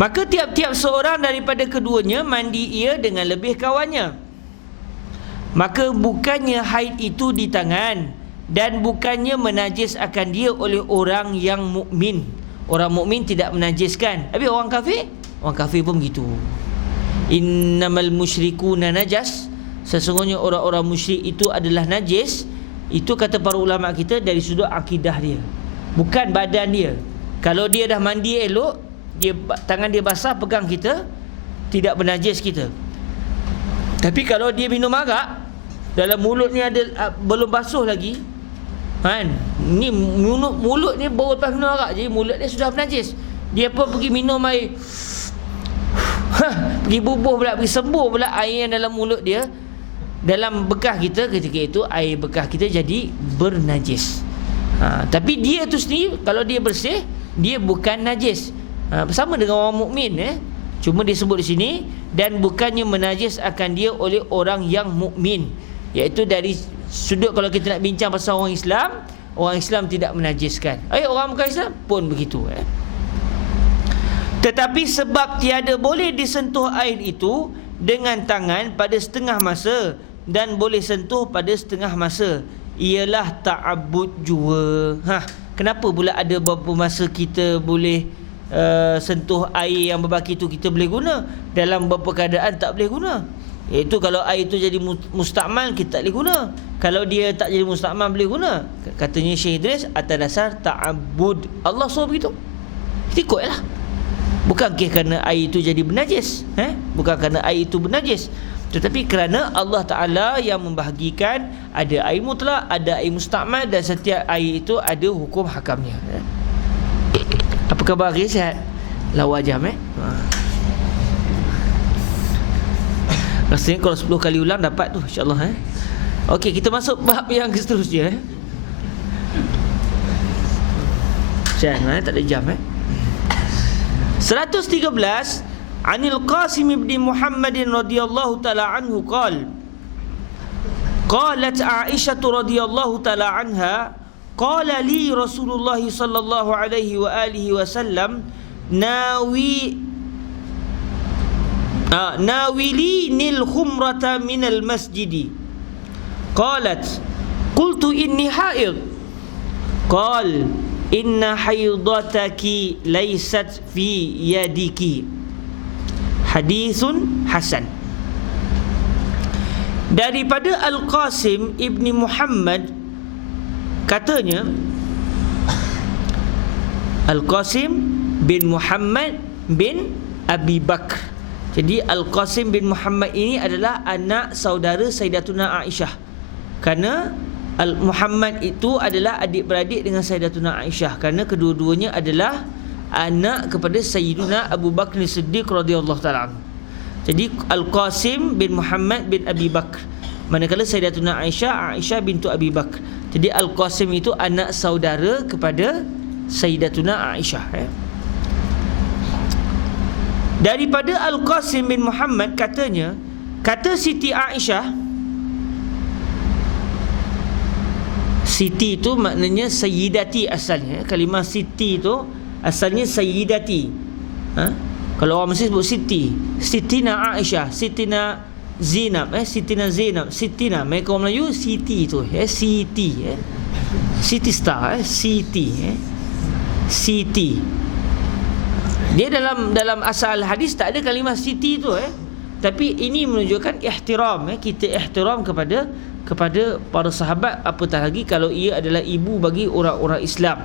Maka tiap-tiap seorang daripada keduanya mandi ia dengan lebih kawannya. maka bukannya haid itu di tangan dan bukannya menajis akan dia oleh orang yang mukmin. Orang mukmin tidak menajiskan. Tapi orang kafir pun begitu. Innamal musyrikuna najas, sesungguhnya orang-orang musyrik itu adalah najis. Itu kata para ulama kita dari sudut akidah dia, bukan badan dia. Kalau dia dah mandi elok, dia tangan dia basah pegang kita, tidak bernajis kita. Tapi kalau dia minum arak, dalam mulut ni ada belum basuh lagi, kan? Ni mulut ni baru lepas minum arak, jadi mulut dia sudah bernajis. Dia pun pergi minum air, pergi bubuh pula, pergi sembur pula air yang dalam mulut dia, dalam bekas kita, ketika itu air bekas kita jadi bernajis. Tapi dia tu sendiri kalau dia bersih, dia bukan najis. Sama dengan orang mukmin, cuma disebut di sini, dan bukannya menajis akan dia oleh orang yang mukmin, iaitu dari sudut kalau kita nak bincang pasal orang Islam tidak menajiskan. Orang bukan Islam pun begitu. Tetapi sebab tiada boleh disentuh air itu dengan tangan pada setengah masa dan boleh sentuh pada setengah masa, ialah ta'abbud jua. Kenapa pula ada beberapa masa kita boleh sentuh air yang berbaki itu kita boleh guna, dalam beberapa keadaan tak boleh guna? Iaitu kalau air itu jadi mustakmal, kita tak boleh guna. Kalau dia tak jadi mustakmal, boleh guna. Katanya Syekh Idris, atas dasar ta'abbud. Allah suruh begitu, kita ikutlah. Bukan kerana air itu jadi bernajis, bukan kerana air itu bernajis, tetapi kerana Allah Ta'ala yang membahagikan, ada air mutlak, ada air mustakmal, dan setiap air itu ada hukum hakamnya. Apa khabar hari? Sihat? Lawa jam rasanya kalau 10 kali ulang dapat tu, insyaAllah. Okey, kita masuk bab yang seterusnya. Jangan, tak ada jam. 113. Anil Qasim ibn Muhammadin radhiyallahu ta'ala anhu qala qalat Aisyah radhiyallahu ta'ala anha qala li Rasulullah sallallahu alaihi wa alihi wasallam nawilinil khumrata minal masjidi. Qalat qultu inni haid. Qal inna haidataki laysat fi yadiki. Hadithun hasan. Daripada Al-Qasim ibni Muhammad, katanya Al-Qasim bin Muhammad bin Abi Bakr. Jadi Al-Qasim bin Muhammad ini adalah anak saudara Sayyidatuna Aisyah, kerana Muhammad itu adalah adik-beradik dengan Sayyidatuna Aisyah, kerana kedua-duanya adalah anak kepada Sayyiduna Abu Bakr Siddiq radhiyallahu ta'ala anhu. Jadi Al-Qasim bin Muhammad bin Abi Bakr, manakala Sayyidatuna Aisyah bintu Abi Bakr. Jadi Al-Qasim itu anak saudara kepada Sayyidatuna Aisyah. Daripada Al-Qasim bin Muhammad, katanya, kata Siti Aisyah, Siti itu maknanya Sayyidati asalnya. Kalimah Siti itu asalnya Sayyidati. Kalau orang mesti sebut Siti, Sitina Aisyah, Sitina Zainab, Sitina Zainab, Sitina. Mereka orang Melayu Siti itu, Siti, Siti Star, Siti, Siti. Dia dalam asal hadis tak ada kalimah Siti itu, tapi ini menunjukkan ihtiram, kita ihtiram kepada para sahabat, apatah lagi kalau ia adalah ibu bagi orang-orang Islam.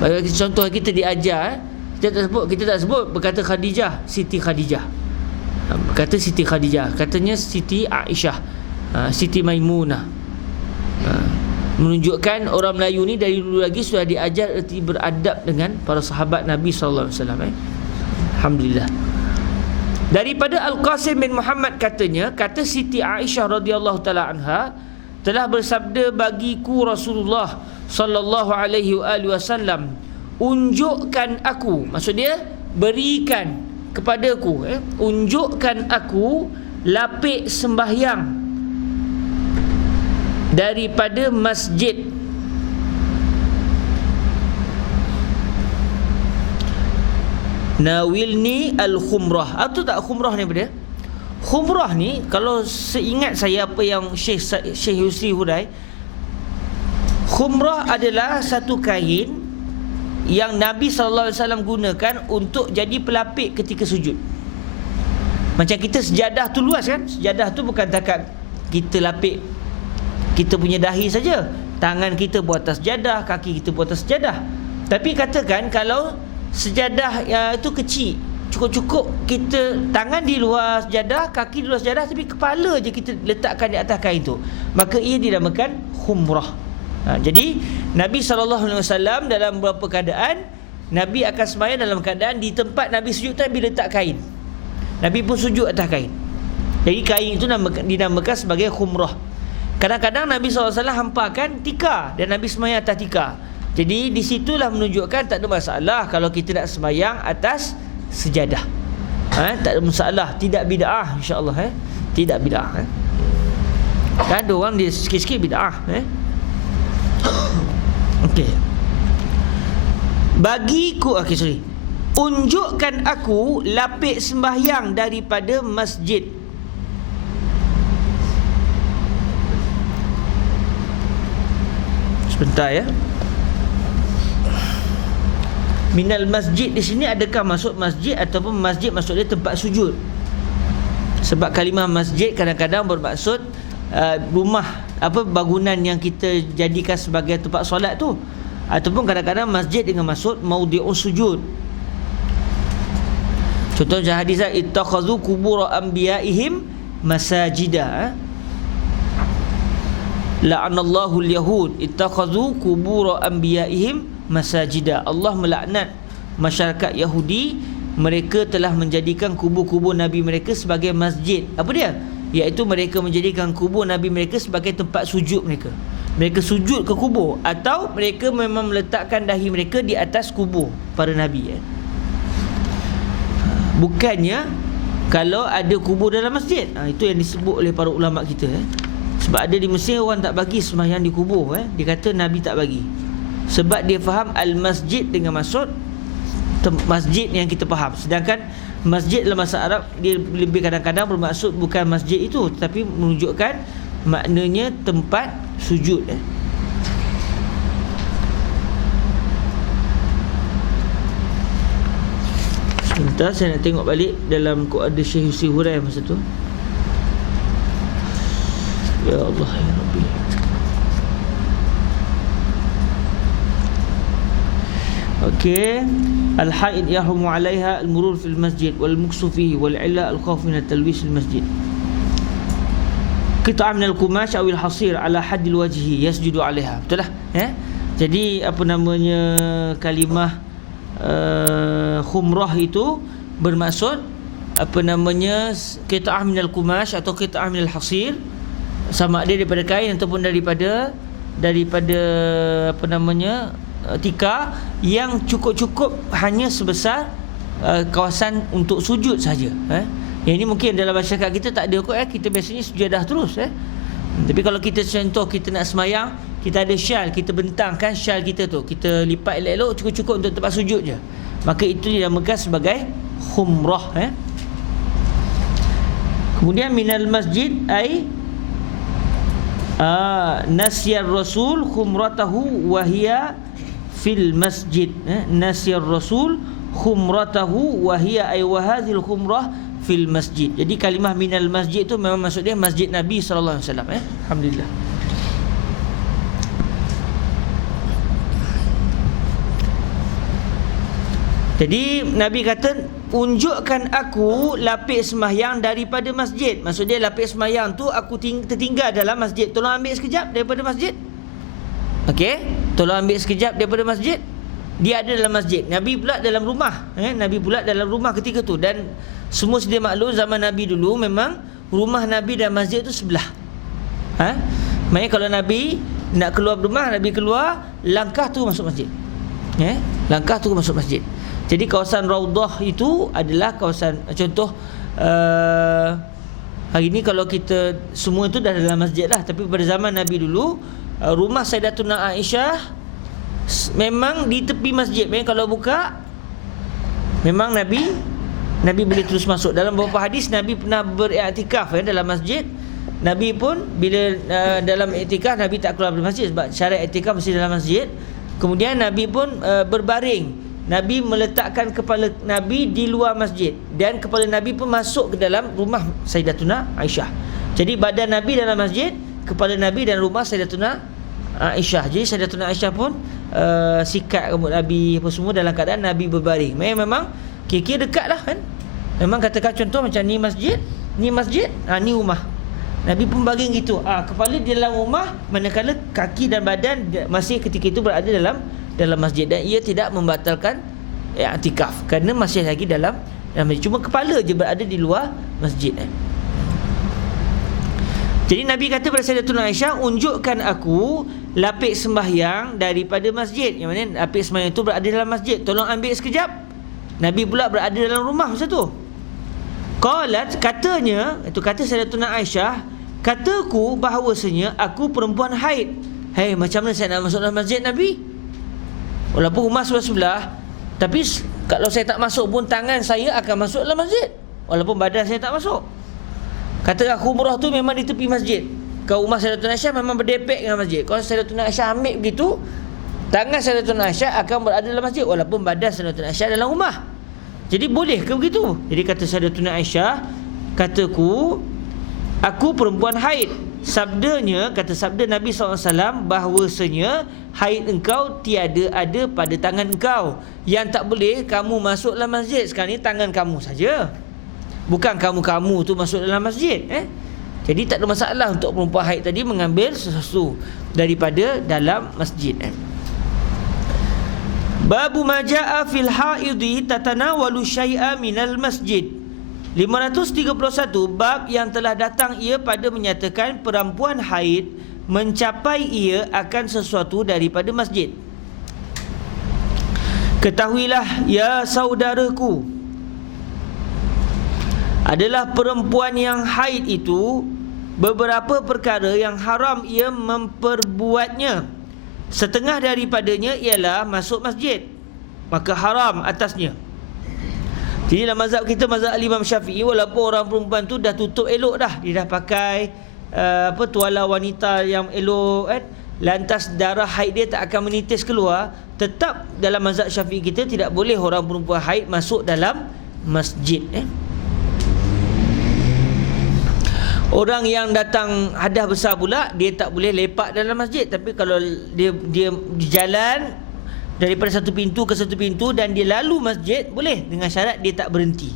Bagi contoh kita diajar, kita tak sebut berkata Khadijah, Siti Khadijah. Berkata Siti Khadijah, katanya Siti Aisyah, Siti Maimunah. Menunjukkan orang Melayu ni dari dulu lagi sudah diajar erti beradab dengan para sahabat Nabi sallallahu alaihi wasallam. Alhamdulillah. Daripada Al-Qasim bin Muhammad, katanya, kata Siti Aisyah radhiyallahu taala anha, telah bersabda bagiku Rasulullah sallallahu alaihi wasallam, unjukkan aku, maksud dia berikan kepadaku, unjukkan aku lapik sembahyang daripada masjid. Nawilni al-khumrah. Atau tak khumrah ni apa dia? khumrah ni, kalau seingat saya apa yang Syekh Yusri hurai, khumrah adalah satu kain yang Nabi SAW gunakan untuk jadi pelapik ketika sujud. Macam kita sejadah tu luas kan? Sejadah tu bukan takat kita lapik kita punya dahi saja, tangan kita buat atas sejadah, kaki kita buat atas sejadah. Tapi katakan kalau sejadah itu kecil, cukup-cukup kita tangan di luar sejadah, kaki di luar sejadah, tapi kepala je kita letakkan di atas kain tu, maka ia dinamakan khumrah. Jadi Nabi SAW dalam beberapa keadaan, Nabi akan sembahyang dalam keadaan di tempat Nabi sujud tu Nabi letak kain. Nabi pun sujud atas kain. Jadi kain itu dinamakan sebagai khumrah. Kadang-kadang Nabi SAW hamparkan tikar dan Nabi sembahyang atas tikar. Jadi di situlah menunjukkan tak ada masalah kalau kita nak sembahyang atas sejadah. Tak ada masalah, tidak bid'ah, insya-Allah. Tidak bid'ah. Tak ada orang dia sikit-sikit bid'ah. Okey. Bagiku, unjukkan aku lapik sembahyang daripada masjid. Sebentar ya. Minal masjid di sini adakah maksud masjid ataupun masjid maksud dia tempat sujud? Sebab kalimah masjid kadang-kadang bermaksud rumah, bangunan yang kita jadikan sebagai tempat solat tu, ataupun kadang-kadang masjid dengan maksud maudhi'us sujud. Contoh hadis ittakhadhu qubur anbiya'ihim masajida. La'anallahu al-yahud ittakhadhu qubur anbiya'ihim masajida. Allah melaknat masyarakat Yahudi, mereka telah menjadikan kubur-kubur nabi mereka sebagai masjid. Apa dia? Iaitu mereka menjadikan kubur nabi mereka sebagai tempat sujud mereka. Mereka sujud ke kubur, atau mereka memang meletakkan dahi mereka di atas kubur para nabi. Bukannya kalau ada kubur dalam masjid. Itu yang disebut oleh para ulama kita. Sebab ada di Mesir orang tak bagi sembahyang di kubur. Dia kata Nabi tak bagi. Sebab dia faham al-masjid dengan maksud masjid yang kita faham. Sedangkan masjid dalam bahasa Arab dia lebih kadang-kadang bermaksud bukan masjid itu, tetapi menunjukkan maknanya tempat sujud. Sebentar saya nak tengok balik dalam ada Syekh Yusri hurai masa tu. Ya Allah ya Rabbi. Okey. Al-haid yahrumu 'alaiha al-murur fil masjid wal muksu fihi wal 'illa al-khawf min at-talwis al-masjid. Qit'ah min al-qumash aw al-hasir 'ala hadd al-wajhi yasjudu 'alaiha. Betul lah Jadi apa namanya kalimah khumrah itu bermaksud apa namanya qit'ah min al-qumash atau qit'ah min al-hasir, sama ada daripada kain ataupun daripada apa namanya tikar yang cukup-cukup hanya sebesar kawasan untuk sujud saja. Yang ini mungkin dalam masyarakat kita tak ada kot. Kita biasanya sujadah terus. Tapi kalau kita contoh kita nak semayang, kita ada syal, kita bentangkan syal kita tu, kita lipat elok-elok cukup-cukup untuk tempat sujud je, maka itu dinamakan sebagai khumrah. Kemudian minal masjid ay nasyar rasul khumratahu wa hiya fil masjid. Nasyar rasul khumratahu wa hiya ay wa hadhil khumrah fil masjid. Jadi kalimah minal masjid tu memang maksud dia masjid Nabi sallallahu alaihi wasallam. Alhamdulillah. Jadi Nabi kata unjukkan aku lapik sembahyang daripada masjid. Maksud dia lapik sembahyang tu aku tertinggal dalam masjid. Tolong ambil sekejap daripada masjid. Okey, tolong ambil sekejap daripada masjid. Dia ada dalam masjid. Nabi pula dalam rumah. Nabi pula dalam rumah ketika tu. Dan semua sedia maklum zaman Nabi dulu memang rumah Nabi dan masjid tu sebelah. Maknanya kalau Nabi nak keluar rumah, Nabi keluar, langkah tu masuk masjid. Langkah tu masuk masjid. Jadi kawasan Raudah itu adalah kawasan, contoh hari ni kalau kita semua itu dah dalam masjid lah. Tapi pada zaman Nabi dulu, rumah Sayyidatuna Aisyah memang di tepi masjid. Memang kalau buka, memang Nabi Nabi boleh terus masuk. Dalam beberapa hadis Nabi pernah beriktikaf dalam masjid. Nabi pun bila dalam iktikaf Nabi tak keluar dari masjid sebab syarat iktikaf mesti dalam masjid. Kemudian Nabi pun berbaring. Nabi meletakkan kepala Nabi di luar masjid dan kepala Nabi pun masuk ke dalam rumah Sayyidatuna Aisyah. Jadi badan Nabi dalam masjid, kepala Nabi dan rumah Sayyidatuna Aisyah. Jadi Sayyidatuna Aisyah pun sikat rambut Nabi apa semua dalam keadaan Nabi berbaring. Memang kira-kira dekat lah kan. Memang katakan contoh macam ni masjid, ni rumah. Nabi pun baring gitu. Kepala di dalam rumah, manakala kaki dan badan masih ketika itu berada dalam masjid, dan ia tidak membatalkan i'tikaf kerana masih lagi dalam masjid. Cuma kepala je berada di luar masjid. Jadi Nabi kata kepada Sayyidatuna Aisyah, unjukkan aku lapik sembahyang daripada masjid. Yang mana lapik sembahyang itu berada dalam masjid. Tolong ambil sekejap. Nabi pula berada dalam rumah masa tu. Qalat, katanya, itu kata Sayyidatuna Aisyah, kataku bahawasanya aku perempuan haid. Hei, macam mana saya nak masuk dalam masjid Nabi? Walaupun rumah sebelah-sebelah, tapi kalau saya tak masuk pun tangan saya akan masuk dalam masjid, walaupun badan saya tak masuk. Katakan khumrah tu memang di tepi masjid. Kalau rumah Sayyidatuna Aisyah memang berdepek dengan masjid. Kalau Sayyidatuna Aisyah ambil begitu, tangan Sayyidatuna Aisyah akan berada dalam masjid walaupun badan Sayyidatuna Aisyah dalam rumah. Jadi boleh ke begitu? Jadi kata Sayyidatuna Aisyah, kataku aku perempuan haid. Sabdanya, kata sabda Nabi SAW, bahawasanya haid engkau tiada ada pada tangan engkau. Yang tak boleh kamu masuk dalam masjid sekarang ni tangan kamu saja, bukan kamu tu masuk dalam masjid. Jadi tak ada masalah untuk perempuan haid tadi mengambil sesuatu daripada dalam masjid. Babu majaa fil haidi tatanawalu syai'a minal masjid. 531, bab yang telah datang ia pada menyatakan perempuan haid mencapai ia akan sesuatu daripada masjid. Ketahuilah ya saudaraku, adalah perempuan yang haid itu beberapa perkara yang haram ia memperbuatnya. Setengah daripadanya ialah masuk masjid, maka haram atasnya. Jadi dalam mazhab kita, mazhab Imam Syafi'i, walaupun orang perempuan tu dah tutup elok dah, dia dah pakai tuala wanita yang elok kan, lantas darah haid dia tak akan menitis keluar, tetap dalam mazhab Syafi'i kita tidak boleh orang perempuan haid masuk dalam masjid. Orang yang datang hadas besar pula, dia tak boleh lepak dalam masjid. Tapi kalau dia jalan daripada satu pintu ke satu pintu dan dia lalu masjid, boleh, dengan syarat dia tak berhenti.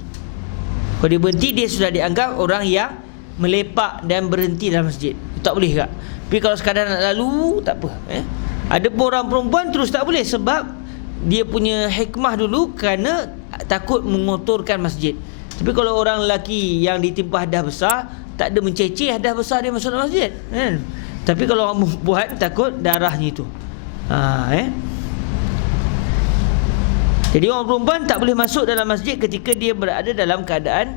Kalau dia berhenti, dia sudah dianggap orang yang melepak dan berhenti dalam masjid. Tak boleh tak? Tapi kalau sekadar nak lalu, tak apa. Ada pun orang perempuan terus tak boleh sebab dia punya hikmah dulu kerana takut mengotorkan masjid. Tapi kalau orang lelaki yang ditimpa hadas besar, tak ada menceceh hadas besar dia masuk dalam masjid, kan? Tapi kalau orang perempuan takut darahnya itu. Jadi orang perempuan tak boleh masuk dalam masjid ketika dia berada dalam keadaan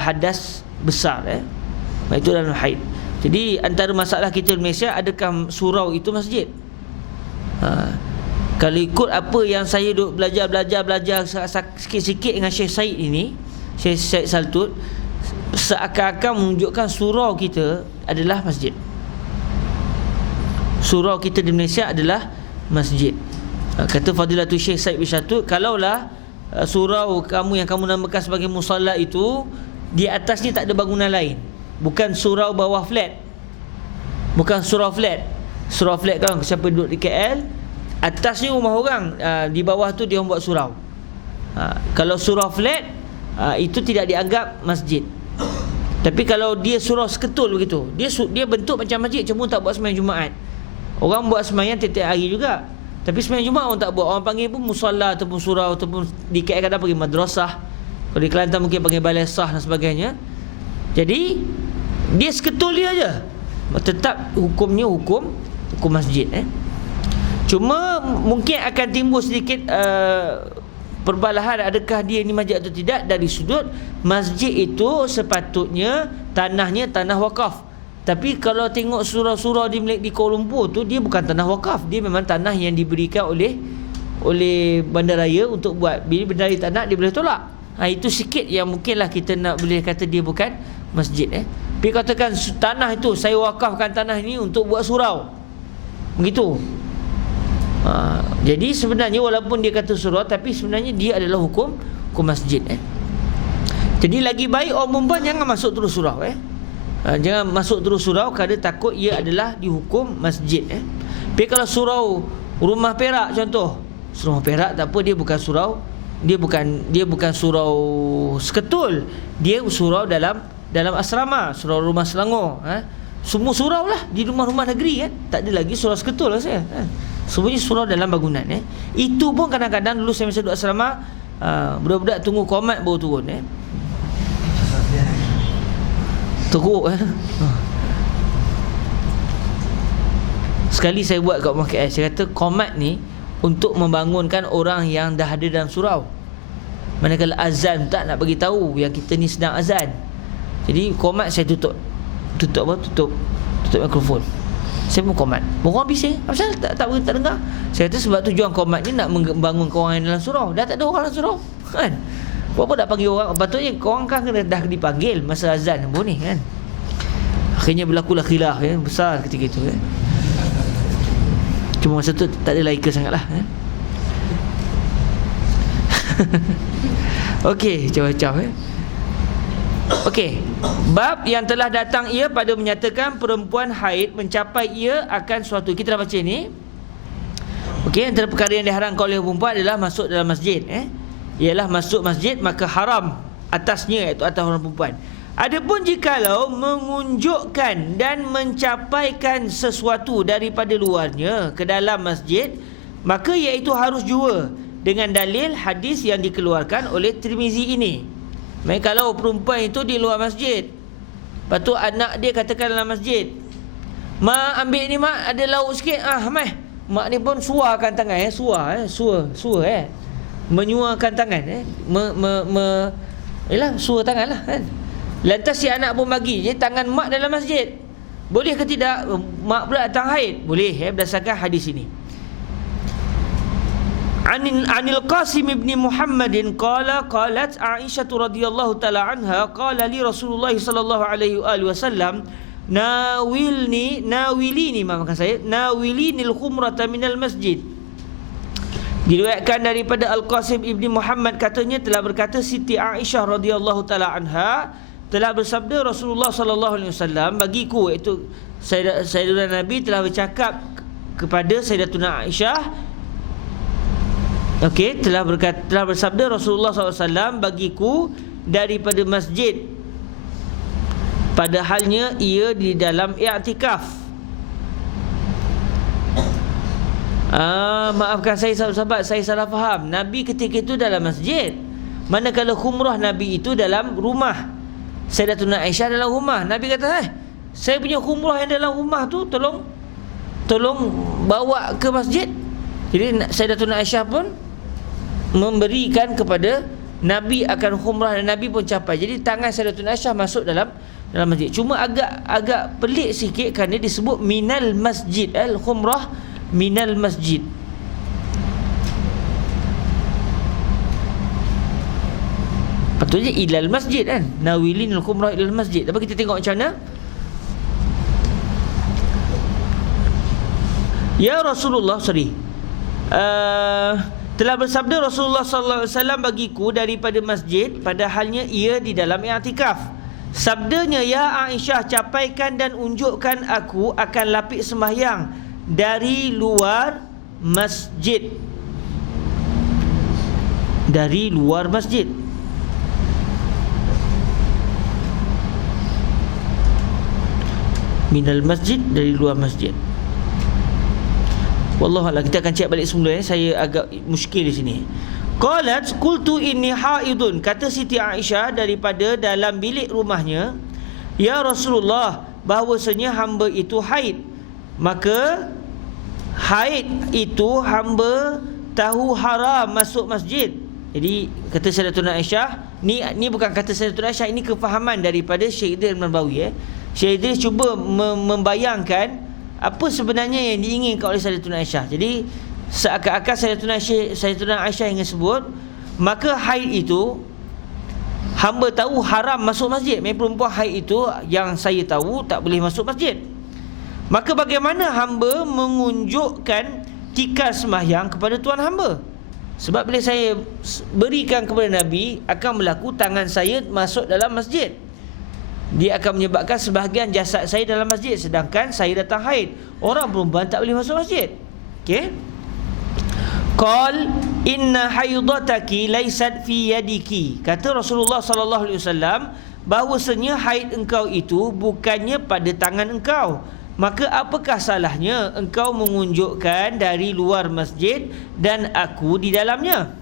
hadas besar. Itu dalam haid. Jadi antara masalah kita di Malaysia, adakah surau itu masjid? Kalau ikut apa yang saya duk belajar sikit-sikit dengan Syekh Said ini, Syekh Said Saltut, seakan-akan menunjukkan surau kita adalah masjid. Surau kita di Malaysia adalah masjid. Kata Fadilatul Syekh Said bin Syatut, kalaulah surau kamu yang kamu namakan sebagai musalla itu, di atas ni tak ada bangunan lain, bukan surau bawah flat, bukan surau flat. Surau flat kan, siapa duduk di KL, atas ni rumah orang, di bawah tu dia buat surau. Kalau surau flat, itu tidak dianggap masjid. Tapi kalau dia surau seketul begitu, dia bentuk macam masjid, cuma tak buat sembahyang Jumaat. Orang buat sembahyang tiap-tiap hari juga, tapi sembahyang Jumaat orang tak buat. Orang panggil pun musalla ataupun surau, ataupun di KL kadang panggil madrasah, kalau di Kelantan mungkin panggil balai sah dan sebagainya. Jadi dia seketul dia aja, tetap hukumnya hukum masjid. Cuma mungkin akan timbul sedikit perbalahan, adakah dia ni masjid atau tidak, dari sudut masjid itu sepatutnya tanahnya tanah wakaf. Tapi kalau tengok surau-surau di Kuala Lumpur tu, dia bukan tanah wakaf, dia memang tanah yang diberikan oleh bandaraya untuk buat. Bila bandaraya tak nak, dia boleh tolak. Itu sikit yang mungkinlah kita nak boleh kata dia bukan masjid. Tapi katakan tanah itu, saya wakafkan tanah ini untuk buat surau, begitu. Jadi sebenarnya walaupun dia kata surau, tapi sebenarnya dia adalah hukum masjid. Jadi lagi baik orang perempuan jangan masuk terus surau. Jangan masuk terus surau kerana takut ia adalah dihukum masjid. Tapi kalau surau rumah perak contoh, surau perak tak apa, dia bukan surau, dia bukan surau Seketul, dia surau dalam asrama, surau rumah Selangor. Semua surau lah di rumah-rumah negeri, tak ada lagi surau Seketul lah saya. Semuanya surau dalam bangunan. Itu pun kadang-kadang dulu saya masa duduk asrama, budak-budak tunggu komat baru turun. Teruk. Sekali saya buat kat rumah KL, saya kata komat ni untuk membangunkan orang yang dah ada dalam surau. Manakala azan tak nak bagi tahu yang kita ni sedang azan. Jadi komat saya tutup mikrofon. Saya pun komat. Orang bising. Pasal tak dengar. Saya kata sebab tujuan komat ni nak membangun orang yang dalam surau. Dah tak ada orang dalam surau, kan? Berapa dah panggil orang? Patutnya korang kan dah dipanggil masa azan pun ni, kan? Akhirnya berlakulah khilaf besar ketika itu. Cuma masa tu tak ada laika sangatlah. Okey, macam-macam. Okey, bab yang telah datang ia pada menyatakan perempuan haid mencapai ia akan suatu. Kita dah baca ni. Okey, antara perkara yang diharamkan oleh perempuan adalah masuk dalam masjid. Ialah masuk masjid, maka haram atasnya, iaitu atas orang perempuan. Adapun jikalau mengunjukkan dan mencapaikan sesuatu daripada luarnya ke dalam masjid, maka iaitu harus jua dengan dalil hadis yang dikeluarkan oleh Tirmizi ini. Maksudnya kalau perempuan itu di luar masjid, lepas tu anak dia katakan dalam masjid, "Mak ambil ni mak, ada lauk sikit." Mak ni pun suarkan tangan, menyuarkan tangan, suar tangan lah, kan. Lantas si anak pun bagi je tangan mak dalam masjid. Boleh ke tidak? Mak pula datang haid. Boleh, berdasarkan hadis ini. Anil Qasim ibn Muhammadin qalat Aisyah radhiyallahu taala anha qala li Rasulullah sallallahu alaihi wasallam nawilini nawilinil khumrata minal masjid. Diriwayatkan daripada Al-Qasim ibn Muhammad, katanya telah berkata Siti Aisyah radhiyallahu taala anha telah bersabda Rasulullah sallallahu alaihi wasallam bagiku, iaitu Sayyidatuna Nabi telah bercakap kepada Sayyidatuna Aisyah. Okey, telah bersabda Rasulullah sallallahu alaihi wasallam bagiku daripada masjid, padahalnya ia di dalam i'tikaf. Maafkan saya sahabat-sahabat, saya salah faham. Nabi ketika itu dalam masjid, manakala khumrah Nabi itu dalam rumah. Sayyidatuna Aisyah dalam rumah. Nabi kata, saya punya khumrah yang dalam rumah tu tolong bawa ke masjid. Jadi Sayyidatuna Aisyah pun memberikan kepada Nabi akan khumrah, dan Nabi pun capai. Jadi tangan Sayyidatuna Aisyah masuk dalam masjid. Cuma agak pelik sikit kerana disebut minal masjid, al-khumrah minal masjid. Patutnya ilal masjid, kan? Nawilinul khumrah ilal masjid. Tapi kita tengok macam mana. Ya Rasulullah, telah bersabda Rasulullah sallallahu alaihi wasallam bagiku daripada masjid, padahalnya ia di dalam i'tikaf. Sabdanya, ya Aisyah, capaikan dan unjukkan aku akan lapik sembahyang dari luar masjid. Dari luar masjid. Minal masjid, dari luar masjid. Wallahualam, kita akan cek balik semula. Saya agak muskil di sini. Qalat qultu inni haidun, kata Siti Aisyah daripada dalam bilik rumahnya, ya Rasulullah, bahawasanya hamba itu haid. Maka haid itu hamba tahu haram masuk masjid. Jadi kata Sayyidatuna Aisyah, ni bukan kata Sayyidatuna Aisyah, ini kefahaman daripada Syekh Idris Al-Marbawi. Syekh Idris cuba membayangkan apa sebenarnya yang diinginkan oleh Sayyidatuna Aisyah. Jadi seakan-akan Sayyidatuna Aisyah ingin sebut, maka haid itu hamba tahu haram masuk masjid. Perempuan haid itu yang saya tahu tak boleh masuk masjid. Maka bagaimana hamba mengunjukkan tikar sembahyang kepada tuan hamba? Sebab bila saya berikan kepada Nabi, akan berlaku tangan saya masuk dalam masjid. Dia akan menyebabkan sebahagian jasad saya dalam masjid, sedangkan saya datang haid. Orang perempuan tak boleh masuk masjid. Okey. Qal inna haidataki laysat fi yadiki. Kata Rasulullah sallallahu alaihi wasallam, bahwasanya haid engkau itu bukannya pada tangan engkau. Maka apakah salahnya engkau mengunjukkan dari luar masjid dan aku di dalamnya?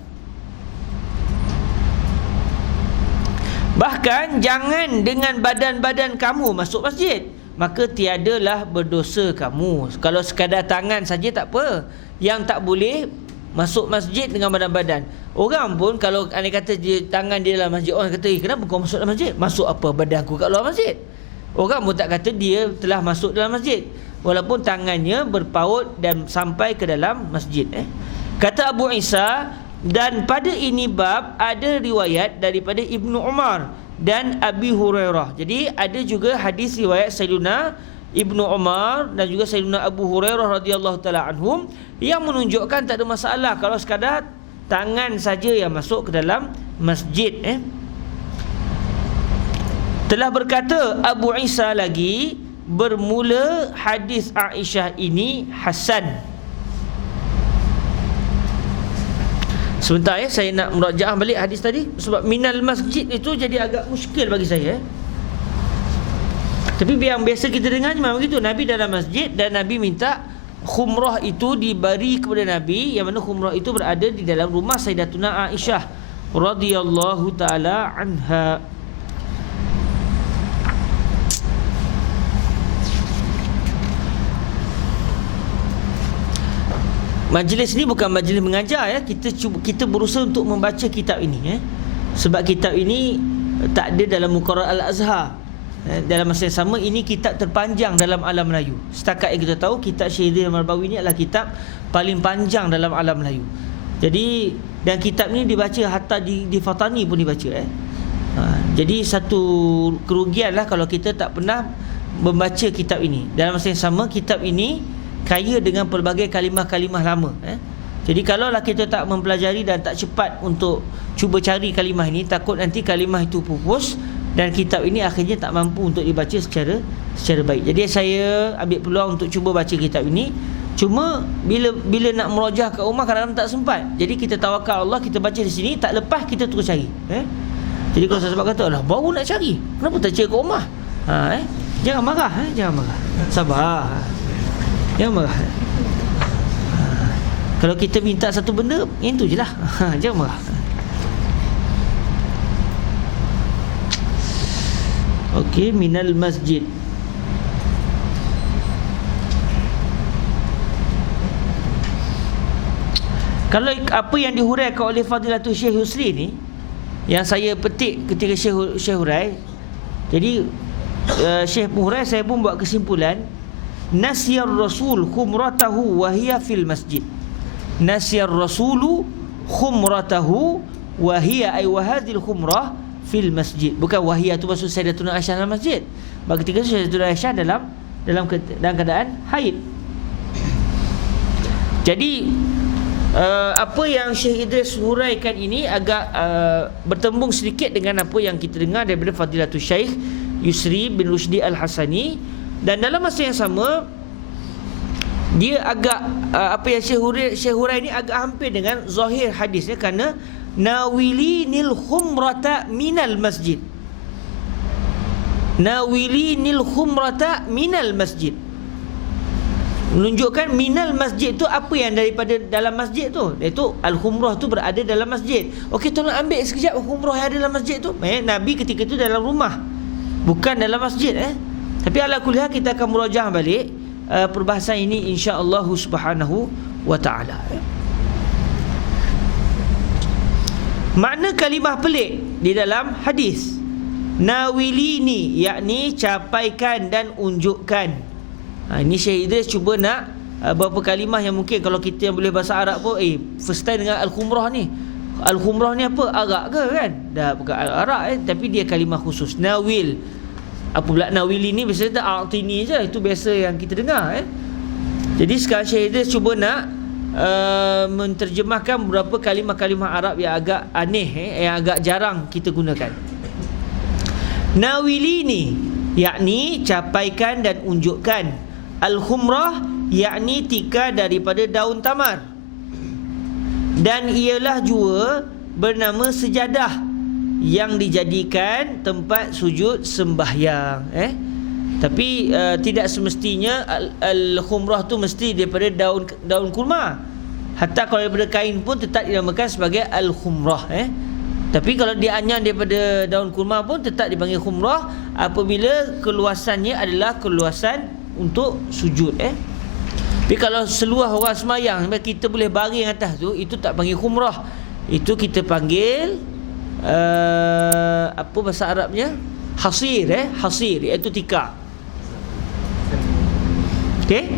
Bahkan jangan dengan badan-badan kamu masuk masjid, maka tiadalah berdosa kamu. Kalau sekadar tangan saja tak apa. Yang tak boleh masuk masjid dengan badan-badan. Orang pun kalau anda kata dia, tangan dia dalam masjid, orang kata, kenapa kau masuk dalam masjid? Masuk apa badan aku kat luar masjid? Orang pun tak kata dia telah masuk dalam masjid, walaupun tangannya berpaut dan sampai ke dalam masjid. Kata Abu Isa, dan pada ini bab ada riwayat daripada Ibnu Umar dan Abi Hurairah. Jadi ada juga hadis riwayat Sayyidina Ibnu Umar dan juga Sayyidina Abu Hurairah radhiyallahu taala anhum yang menunjukkan tak ada masalah kalau sekadar tangan saja yang masuk ke dalam masjid. Telah berkata Abu Isa lagi, bermula hadis Aisyah ini hasan. Sebentar saya nak merajaah balik hadis tadi, sebab minal masjid itu jadi agak muskil bagi saya. Tapi yang biasa kita dengar memang begitu. Nabi dalam masjid dan Nabi minta khumrah itu diberi kepada Nabi, yang mana khumrah itu berada di dalam rumah Sayyidatuna Aisyah radhiyallahu taala anha. Majlis ni bukan majlis mengajar ya. Kita berusaha untuk membaca kitab ini sebab kitab ini tak ada dalam Muqarrar Al-Azhar. Dalam masa yang sama, ini kitab terpanjang dalam alam Melayu. Setakat yang kita tahu, kitab Syekh Marbawi ini adalah kitab paling panjang dalam alam Melayu. Jadi, dan kitab ni dibaca hatta di Fatani pun dibaca. Jadi satu kerugian lah kalau kita tak pernah membaca kitab ini. Dalam masa yang sama, kitab ini kaya dengan pelbagai kalimah-kalimah lama. Jadi kalaulah kita tak mempelajari dan tak cepat untuk cuba cari kalimah ini, takut nanti kalimah itu pupus dan kitab ini akhirnya tak mampu untuk dibaca secara baik. Jadi saya ambil peluang untuk cuba baca kitab ini. Cuma bila nak merajah kat rumah kadang-kadang tak sempat. Jadi kita tawakal Allah, kita baca di sini, tak lepas kita terus cari. Jadi kalau sebab kata, alah baru nak cari, kenapa tak cari kat rumah? Jangan marah, jangan marah. Sabar. Jangan marah. Kalau kita minta satu benda, yang tu je lah. Jangan marah. Okey, minal masjid. Kalau apa yang dihuraikan oleh Fadilatul Syekh Yusri ni, yang saya petik ketika Syekh hurai. Jadi Syekh hurai, saya pun buat kesimpulan, Nasiyar Rasul khumratahu wa hiya fil masjid. Nasiyar Rasulu khumratahu wa hiya ay wa hadhil khumrah fil masjid. Bukan wahiyah tu maksud Sayyidatuna Aisyah dalam masjid. Bagi ketika Sayyidatuna Aisyah dalam keadaan haid. Jadi apa yang Syekh Idris huraikan ini agak bertembung sedikit dengan apa yang kita dengar daripada Fadilatul Syekh Yusri bin Rushdi Al-Hasani. Dan dalam masa yang sama, dia agak apa yang Syekh hurai ini agak hampir dengan zahir hadisnya, kerana nawilinil khumrata minal masjid. Nawilinil khumrata minal masjid menunjukkan minal masjid tu apa yang daripada dalam masjid tu, iaitu al-khumrah tu berada dalam masjid. Okey, tolong ambil sekejap khumrah yang ada dalam masjid tu. Nabi ketika itu dalam rumah, bukan dalam masjid. Tapi ala kulli hal kita akan murajah balik perbahasan ini insya-Allah Subhanahu wa taala. Makna kalimah pelik di dalam hadis nawilini, yakni capaikan dan unjukkan. Ini Syekh Idris cuba nak beberapa kalimah yang mungkin kalau kita yang boleh bahasa Arab pun first time dengan al-khumrah ni, Al-khumrah ni apa? Arak ke kan? Dah bukan arak tapi dia kalimah khusus. Nawil. Apa pula nawil ini biasanya tak a'tini je. Itu biasa yang kita dengar Jadi sekarang Syekh Idris cuba nak menterjemahkan beberapa kalimah-kalimah Arab yang agak aneh yang agak jarang kita gunakan. Nawili ni yakni capaikan dan unjukkan. Al-khumrah yakni tika daripada daun tamar. Dan ialah jua bernama sejadah yang dijadikan tempat sujud sembahyang. Tapi tidak semestinya al-khumrah tu mesti daripada daun kurma. Hatta kalau daripada kain pun tetap dinamakan sebagai al-khumrah. Tapi kalau dia anyam daripada daun kurma pun tetap dipanggil khumrah apabila keluasannya adalah keluasan untuk sujud. Tapi kalau seluar orang semayang kita boleh baring atas tu, itu tak panggil khumrah. Itu kita panggil apa bahasa Arabnya? Hasir. Hasir iaitu tikar. Okey.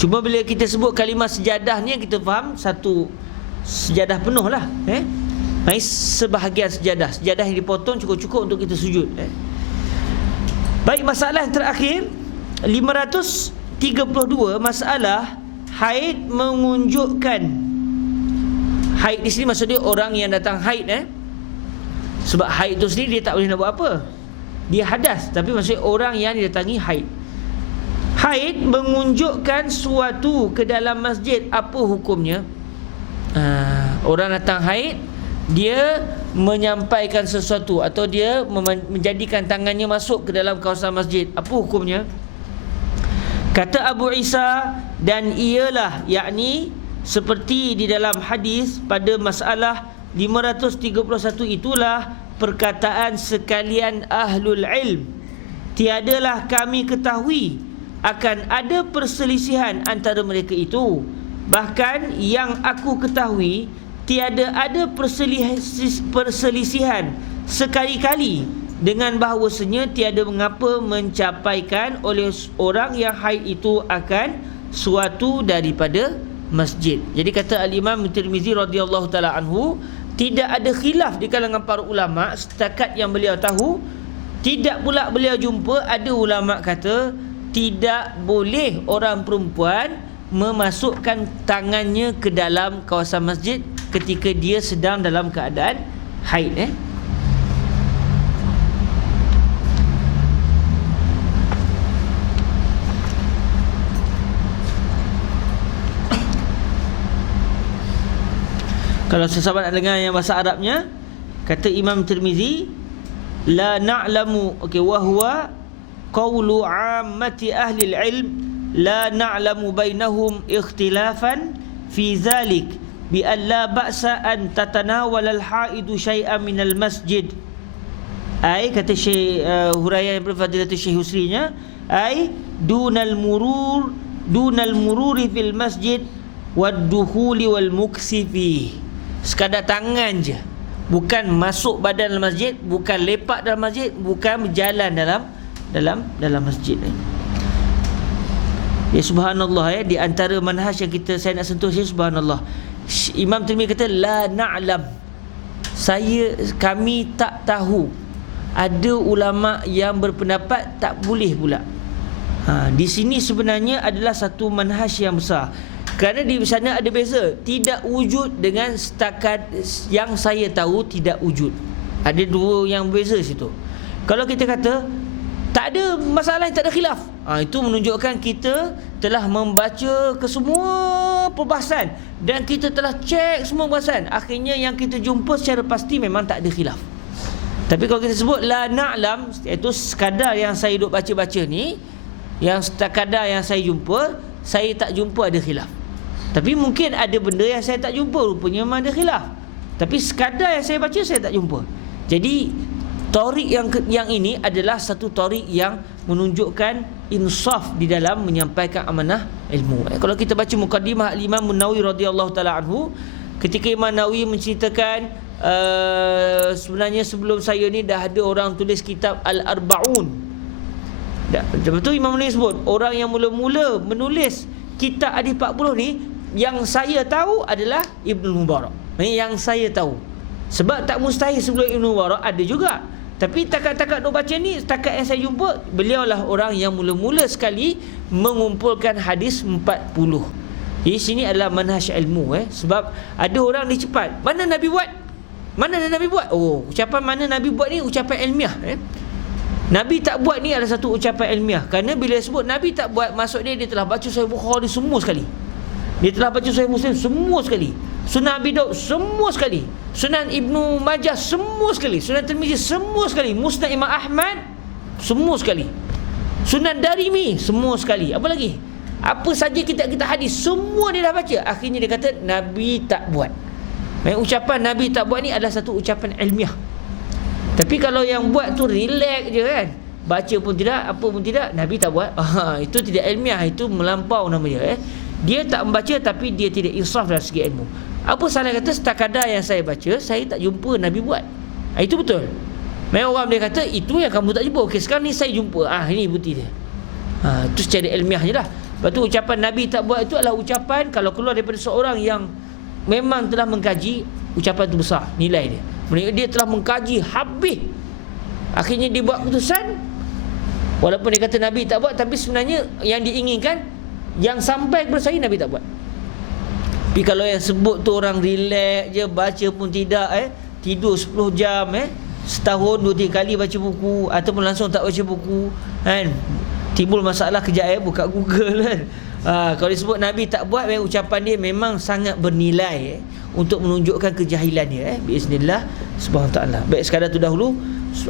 Cuma bila kita sebut kalimah sejadah ni kita faham satu sejadah penuh lah. Mai sebahagian sejadah. Sejadah yang dipotong cukup-cukup untuk kita sujud. Baik, masalah yang terakhir 532, masalah haid menunjukkan. Haid di sini maksudnya orang yang datang haid. Sebab haid tu sendiri dia tak boleh nak buat apa. Dia hadas, tapi maksudnya orang yang didatangi haid. Haid menunjukkan suatu ke dalam masjid. Apa hukumnya? Orang datang haid, dia menyampaikan sesuatu atau dia menjadikan tangannya masuk ke dalam kawasan masjid. Apa hukumnya? Kata Abu Isa, dan ialah yakni seperti di dalam hadis pada masalah 531 itulah perkataan sekalian ahlul ilm. Tiadalah kami ketahui akan ada perselisihan antara mereka itu. Bahkan yang aku ketahui tiada ada perselisihan sekali-kali dengan bahawasanya tiada mengapa mencapaikan oleh orang yang haid itu akan suatu daripada masjid. Jadi kata Al-Imam Tirmizi radhiyallahu taala anhu, tidak ada khilaf di kalangan para ulama setakat yang beliau tahu. Tidak pula beliau jumpa ada ulama kata tidak boleh orang perempuan memasukkan tangannya ke dalam kawasan masjid ketika dia sedang dalam keadaan haid. Kalau sesahabat nak dengar yang bahasa Arabnya, kata Imam Tirmizi, la na'lamu, wa huwa qawlu 'ammati ahli al-'ilm, la na'lamu bainahum ikhtilafan fi dhalik bi an la ba'sa an tatanawal al-haidu shay'an min al-masjid. Ai kata Syekh huraian berfadilah Syekh Husrinya, ai dunal mururi fil masjid wad dukhuli wal muksifi. Sekadar tangan je, bukan masuk badan dalam masjid, bukan lepak dalam masjid, bukan berjalan dalam masjid. Ya subhanallah, di antara manhaj yang saya nak sentuh, subhanallah, Imam Tirmizi kata la na'lam, kami tak tahu. Ada ulama yang berpendapat tak boleh pula. Di sini sebenarnya adalah satu manhaj yang besar. Kerana di sana ada beza. Tidak wujud dengan setakat yang saya tahu tidak wujud. Ada dua yang beza situ. Kalau kita kata tak ada masalah, tak ada khilaf, itu menunjukkan kita telah membaca ke semua perbahasan dan kita telah cek semua perbahasan. Akhirnya yang kita jumpa secara pasti memang tak ada khilaf. Tapi kalau kita sebut la na'lam, iaitu sekadar yang saya duk baca-baca ni, yang sekadar yang saya jumpa, saya tak jumpa ada khilaf. Tapi mungkin ada benda yang saya tak jumpa, rupanya memang ada khilaf. Tapi sekadar yang saya baca, saya tak jumpa. Jadi tarik yang ini adalah satu tarik yang menunjukkan insaf di dalam menyampaikan amanah ilmu. Kalau kita baca muqaddimah Imam Nawawi radhiyallahu taala anhu, ketika Imam Nawawi menceritakan sebenarnya sebelum saya ni dah ada orang tulis kitab Al-Arba'un. Lepas tu Imam Nawawi sebut orang yang mula-mula menulis kitab Hadis 40 ni yang saya tahu adalah Ibnu Mubarak. Yang saya tahu. Sebab tak mustahil sebelum Ibnu Mubarak ada juga. Tapi takat-takat duk baca ni, setakat yang saya jumpa, beliau lah orang yang mula-mula sekali mengumpulkan hadis 40. Jadi sini adalah manhaj ilmu. Sebab ada orang ni cepat, mana Nabi buat? Mana Nabi buat? Oh, ucapan mana Nabi buat ni ucapan ilmiah. Nabi tak buat ni adalah satu ucapan ilmiah. Kerana bila sebut Nabi tak buat, maksud dia telah baca Sahih Bukhari semua sekali. Dia telah baca Sahih Muslim semua sekali. Sunan Abi Daud semua sekali. Sunan Ibnu Majah semua sekali. Sunan Tirmizi semua sekali. Musnad Imam Ahmad semua sekali. Sunan Darimi semua sekali. Apa lagi? Apa saja kita hadis semua dia dah baca. Akhirnya dia kata Nabi tak buat. Ucapan Nabi tak buat ni adalah satu ucapan ilmiah. Tapi kalau yang buat tu relax je kan, baca pun tidak, apa pun tidak, Nabi tak buat, itu tidak ilmiah, itu melampau nama dia. Dia tak membaca tapi dia tidak insaf dari segi ilmu. Apa salah kata setakadar yang saya baca, saya tak jumpa Nabi buat. Itu betul. Memang orang dia kata itu yang kamu tak jumpa. Okey, sekarang ni saya jumpa. Ini bukti dia. Itu secara ilmiah je lah. Lepas tu ucapan Nabi tak buat itu adalah ucapan kalau keluar daripada seorang yang memang telah mengkaji, ucapan itu besar nilai dia. Dia telah mengkaji habis, akhirnya dia buat keputusan. Walaupun dia kata Nabi tak buat, tapi sebenarnya yang diinginkan, yang sampai kepada saya Nabi tak buat. Tapi kalau yang sebut tu orang relax je, baca pun tidak, tidur 10 jam, setahun 2-3 kali baca buku, ataupun langsung tak baca buku, kan, timbul masalah kejap, buka Google kan. Kalau disebut Nabi tak buat, ucapan dia memang sangat bernilai, untuk menunjukkan kejahilan dia, biiznillah subhanahu ta'ala. Baik, sekadar tu dahulu,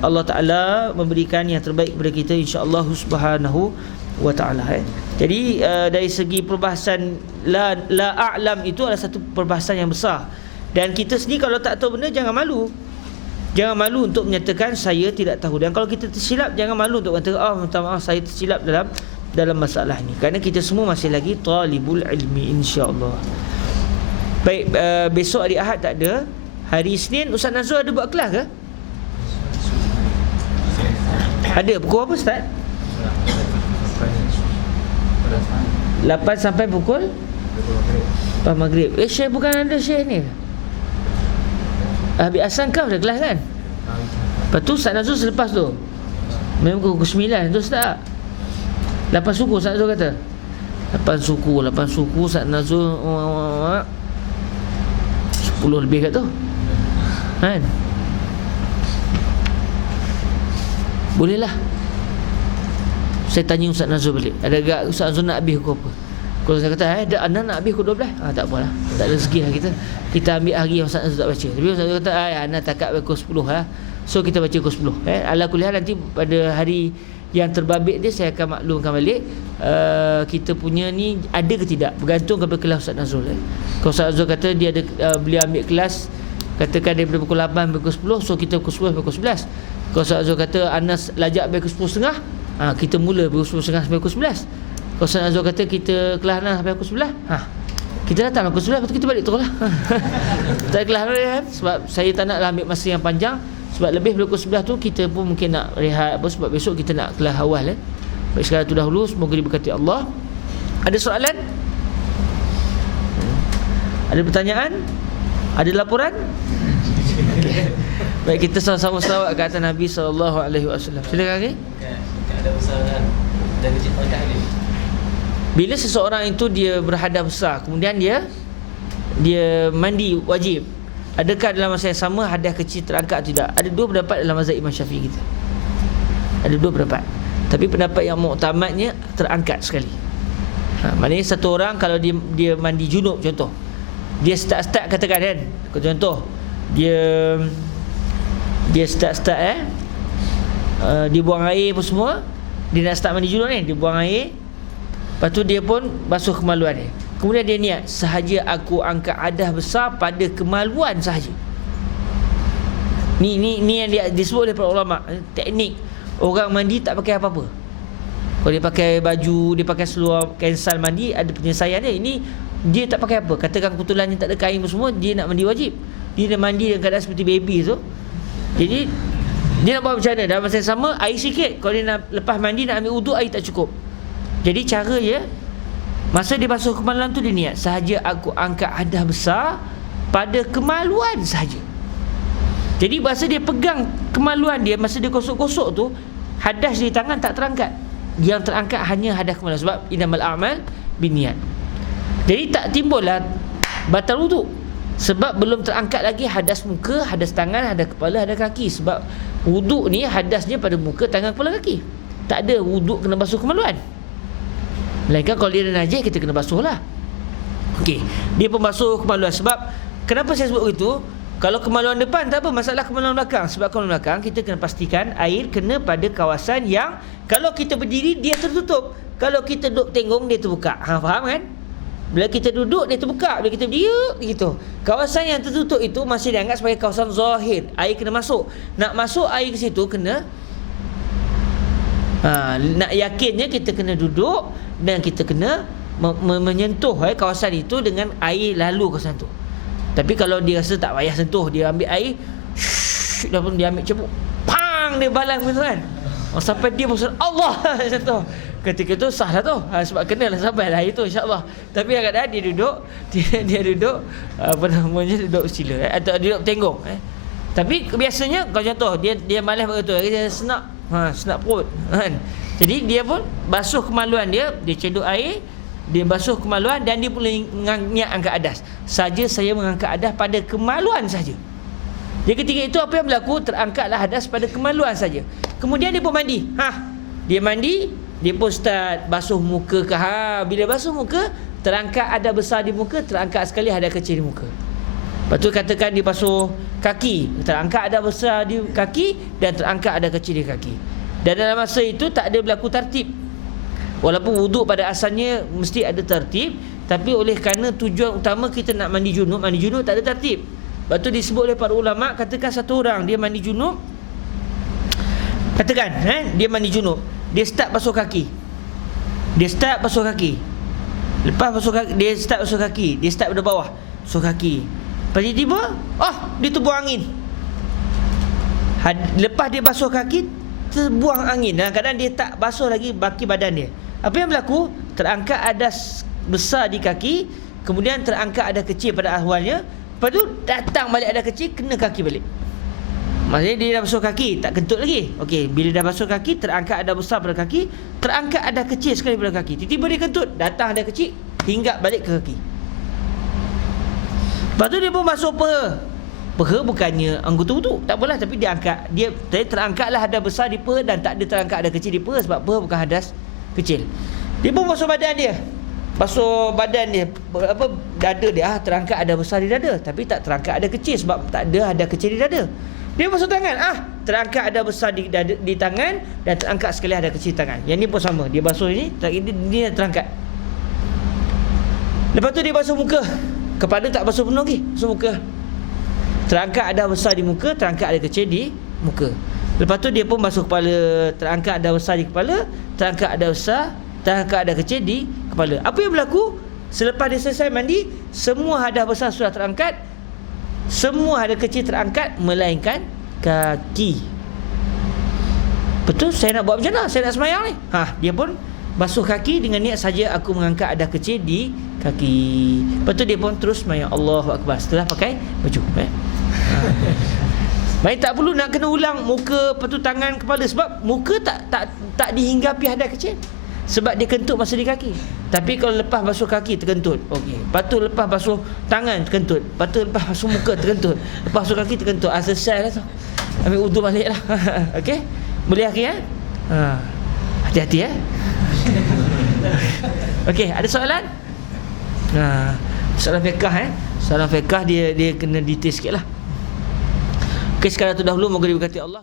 Allah Ta'ala memberikan yang terbaik kepada kita, insya-Allah subhanahu wa ta'ala. Jadi dari segi perbahasan la a'lam itu adalah satu perbahasan yang besar. Dan kita sendiri kalau tak tahu benda, jangan malu. Jangan malu untuk menyatakan saya tidak tahu. Dan kalau kita tersilap, jangan malu untuk kata minta maaf saya tersilap dalam masalah ni. Kerana kita semua masih lagi talibul ilmi, insya-Allah. Baik, besok hari Ahad tak ada. Hari Isnin Ustaz Nazrul ada buat kelas ke? Ada. Pukul apa Ustaz? 8 sampai pukul 4 maghrib. Syekh bukan ada Syekh ni. Habis asal kau ada kelas kan? Lepas tu Ustaz Nazrul selepas tu memang pukul 9 tu Ustaz. 8 suku Ustaz Nazrul kata. 8 suku Ustaz Nazrul 10 lebih kat tu. Kan? Bolehlah. Saya tanya Ustaz Nazrul balik. Ada agak Ustaz Nazrul nak habis pukul apa? Kalau saya kata ada anak nak habis pukul 12, tak apalah. Tak ada rezeki lah kita. Kita ambil hari yang Ustaz Nazrul tak baca. Tapi Ustaz Nazrul kata anak takat pukul 10 So kita baca pukul 10. Ala kuliah nanti pada hari yang terbabit dia saya akan maklumkan balik kita punya ni ada ke tidak, bergantung kepada kelas Ustaz Nazrul. Kalau Ustaz Nazrul kata dia ada beliau ambil kelas katakan daripada pukul 8 sampai pukul 10, so kita pukul 10 sampai pukul 11. Kalau Ustaz Nazrul kata Anas lajak sampai pukul 10.30, kita mula pukul 10.30 sampai pukul 11. Kalau Ustaz Nazrul kata kita kelas Anas sampai pukul 11, kita datang pukul 11, lepas tu kita balik terus lah. Tak kelas kan? Sebab saya tak nak ambil masa yang panjang. Sebab lebih pukul 11 tu kita pun mungkin nak rehat sebab besok kita nak kelas awal. Baik, sekarang tu dahulu, semoga diberkati Allah. Ada soalan? Ada pertanyaan? Ada laporan? Baik, kita sama-sama selawat ke atas Nabi SAW. Silakan lagi. Ada usaha dan cerita tahlil. Bila seseorang itu dia berhadas besar, kemudian dia mandi wajib, adakah dalam masa yang sama hadas kecil terangkat atau tidak? Ada dua pendapat dalam mazhab Imam Syafi'i kita. Ada dua pendapat. Tapi pendapat yang muktamadnya terangkat sekali. Maknanya satu orang kalau dia mandi junub contoh, dia start katakan kan, contoh dia start dia buang air apa semua, dia nak start mandi junub ni, dia buang air, lepas tu dia pun basuh kemaluan dia. Kemudian dia niat, sahaja aku angkat hadas besar pada kemaluan sahaja. Ni yang disebut oleh para ulama, teknik orang mandi tak pakai apa-apa. Kalau dia pakai baju, dia pakai seluar cancel mandi, ada penyelesaian dia. Ini dia tak pakai apa. Katakan kebetulannya tak ada kain semua, dia nak mandi wajib. Dia nak mandi dalam keadaan seperti baby tu. Jadi dia nak buat macam mana? Dalam masa yang sama, air sikit. Kalau dia nak lepas mandi nak ambil wuduk, air tak cukup. Jadi cara dia Masa dia basuh kemaluan tu dia niat, sahaja aku angkat hadas besar pada kemaluan sahaja. Jadi masa dia pegang kemaluan dia, masa dia gosok-gosok tu, hadas di tangan tak terangkat. Yang terangkat hanya hadas kemaluan, sebab innamal a'mal binniat. Jadi tak timbullah batal wuduk, sebab belum terangkat lagi hadas muka, hadas tangan, hadas kepala, hadas kaki. Sebab wuduk ni hadasnya pada muka, tangan, kepala, kaki. Tak ada wuduk kena basuh kemaluan. Melainkan kalau dia ada najis, kita kena basuh lah. Okey, dia pun basuh kemaluan. Sebab kenapa saya sebut begitu? Kalau kemaluan depan tak apa, masalah kemaluan belakang. Sebab kemaluan belakang kita kena pastikan air kena pada kawasan yang kalau kita berdiri dia tertutup, kalau kita duduk tengok dia terbuka. Faham kan? Bila kita duduk dia terbuka, bila kita berdiri begitu. Kawasan yang tertutup itu masih dianggap sebagai kawasan zahir. Air kena masuk. Nak masuk air ke situ kena nak yakinnya kita kena duduk dan kita kena menyentuh kawasan itu dengan air lalu kawasan tu. Tapi kalau dia rasa tak payah sentuh, dia ambil air, dah pun dia ambil cebuk, pang, dia balang betul kan. Sampai dia maksud Allah sentuh. Ketika tu sah lah tu, sebab kenalah sampai lah itu insya-Allah. Tapi kadang-kadang dia duduk, dia duduk apa namanya, duduk sila atau duduk tengok Tapi biasanya kalau contoh dia malas begitu, dia senap senap perut kan. Jadi dia pun basuh kemaluan dia cedok air, dia basuh kemaluan dan dia pun niat angkat hadas. Saja saya mengangkat hadas pada kemaluan saja. Jadi ketika itu apa yang berlaku? Terangkatlah hadas pada kemaluan saja. Kemudian dia pun mandi. Dia mandi, dia pun start basuh muka ke. Bila basuh muka, terangkat hadas besar di muka, terangkat sekali hadas kecil di muka. Lepas tu katakan dia basuh kaki, terangkat hadas besar di kaki dan terangkat hadas kecil di kaki. Dan dalam masa itu tak ada berlaku tertib. Walaupun wuduk pada asalnya mesti ada tertib, tapi oleh kerana tujuan utama kita nak mandi junub tak ada tertib. Lepas tu disebut oleh para ulama, katakan satu orang dia mandi junub, katakan dia mandi junub, dia start basuh kaki. Lepas basuh kaki, dia start basuh kaki, dia start dari bawah, basuh kaki. Lepas tiba-tiba dia terbuang angin. Lepas dia basuh kaki, terbuang angin. Kadang-kadang dia tak basuh lagi baki badan dia. Apa yang berlaku? Terangkat hadas besar di kaki, kemudian terangkat hadas kecil pada awalnya. Lepas tu datang balik hadas kecil, kena kaki balik. Maksudnya dia dah basuh kaki, tak kentut lagi. Okey, bila dah basuh kaki, terangkat hadas besar pada kaki, terangkat hadas kecil sekali pada kaki. Tiba-tiba dia kentut, datang hadas kecil, hinggap balik ke kaki. Lepas tu dia pun basuh peha. Peha bukannya anggota wuduk, tak apalah, tapi dia angkat, dia terangkatlah hadas besar di peha dan tak ada terangkat hadas kecil di peha, sebab peha bukan hadas kecil. Dia pun basuh badan dia. Dada dia terangkat hadas besar di dada, tapi tak terangkat hadas kecil sebab tak ada hadas kecil di dada. Dia basuh tangan, terangkat hadas besar di tangan dan terangkat sekali hadas kecil di tangan. Yang ni pun sama, dia basuh ini dia terangkat. Lepas tu dia basuh muka. Kepala tak basuh penuh lagi, basuh muka. Terangkat hadas besar di muka, terangkat hadas kecil di muka. Lepas tu dia pun basuh kepala, terangkat hadas besar di kepala, terangkat hadas besar, terangkat hadas kecil di kepala. Apa yang berlaku? Selepas dia selesai mandi, semua hadas besar sudah terangkat, semua hadas kecil terangkat, melainkan kaki. Betul? Saya nak buat macam mana? Saya nak sembahyang ni. Dia pun basuh kaki dengan niat saja aku mengangkat hadas kecil di kaki. Lepas tu dia pun terus sembahyang Allahu Akbar setelah pakai baju. Baik, tak perlu nak kena ulang muka, lepas tu tangan, kepala, sebab muka tak dihinggapi hadas kecil. Sebab dia kentut masa di kaki. Tapi kalau lepas basuh kaki terkentut, okey. Lepas tu lepas basuh tangan terkentut. Lepas tu lepas basuh muka terkentut. Lepas basuh kaki terkentut. Selesai lah tu. Ambil wuduk balik lah. Okey? Boleh akhir hati-hati Okey, ada soalan? Soalan fiqh Soalan fiqh dia kena detail sikit lah. Okey, sekarang tu dahulu, moga diberkati Allah.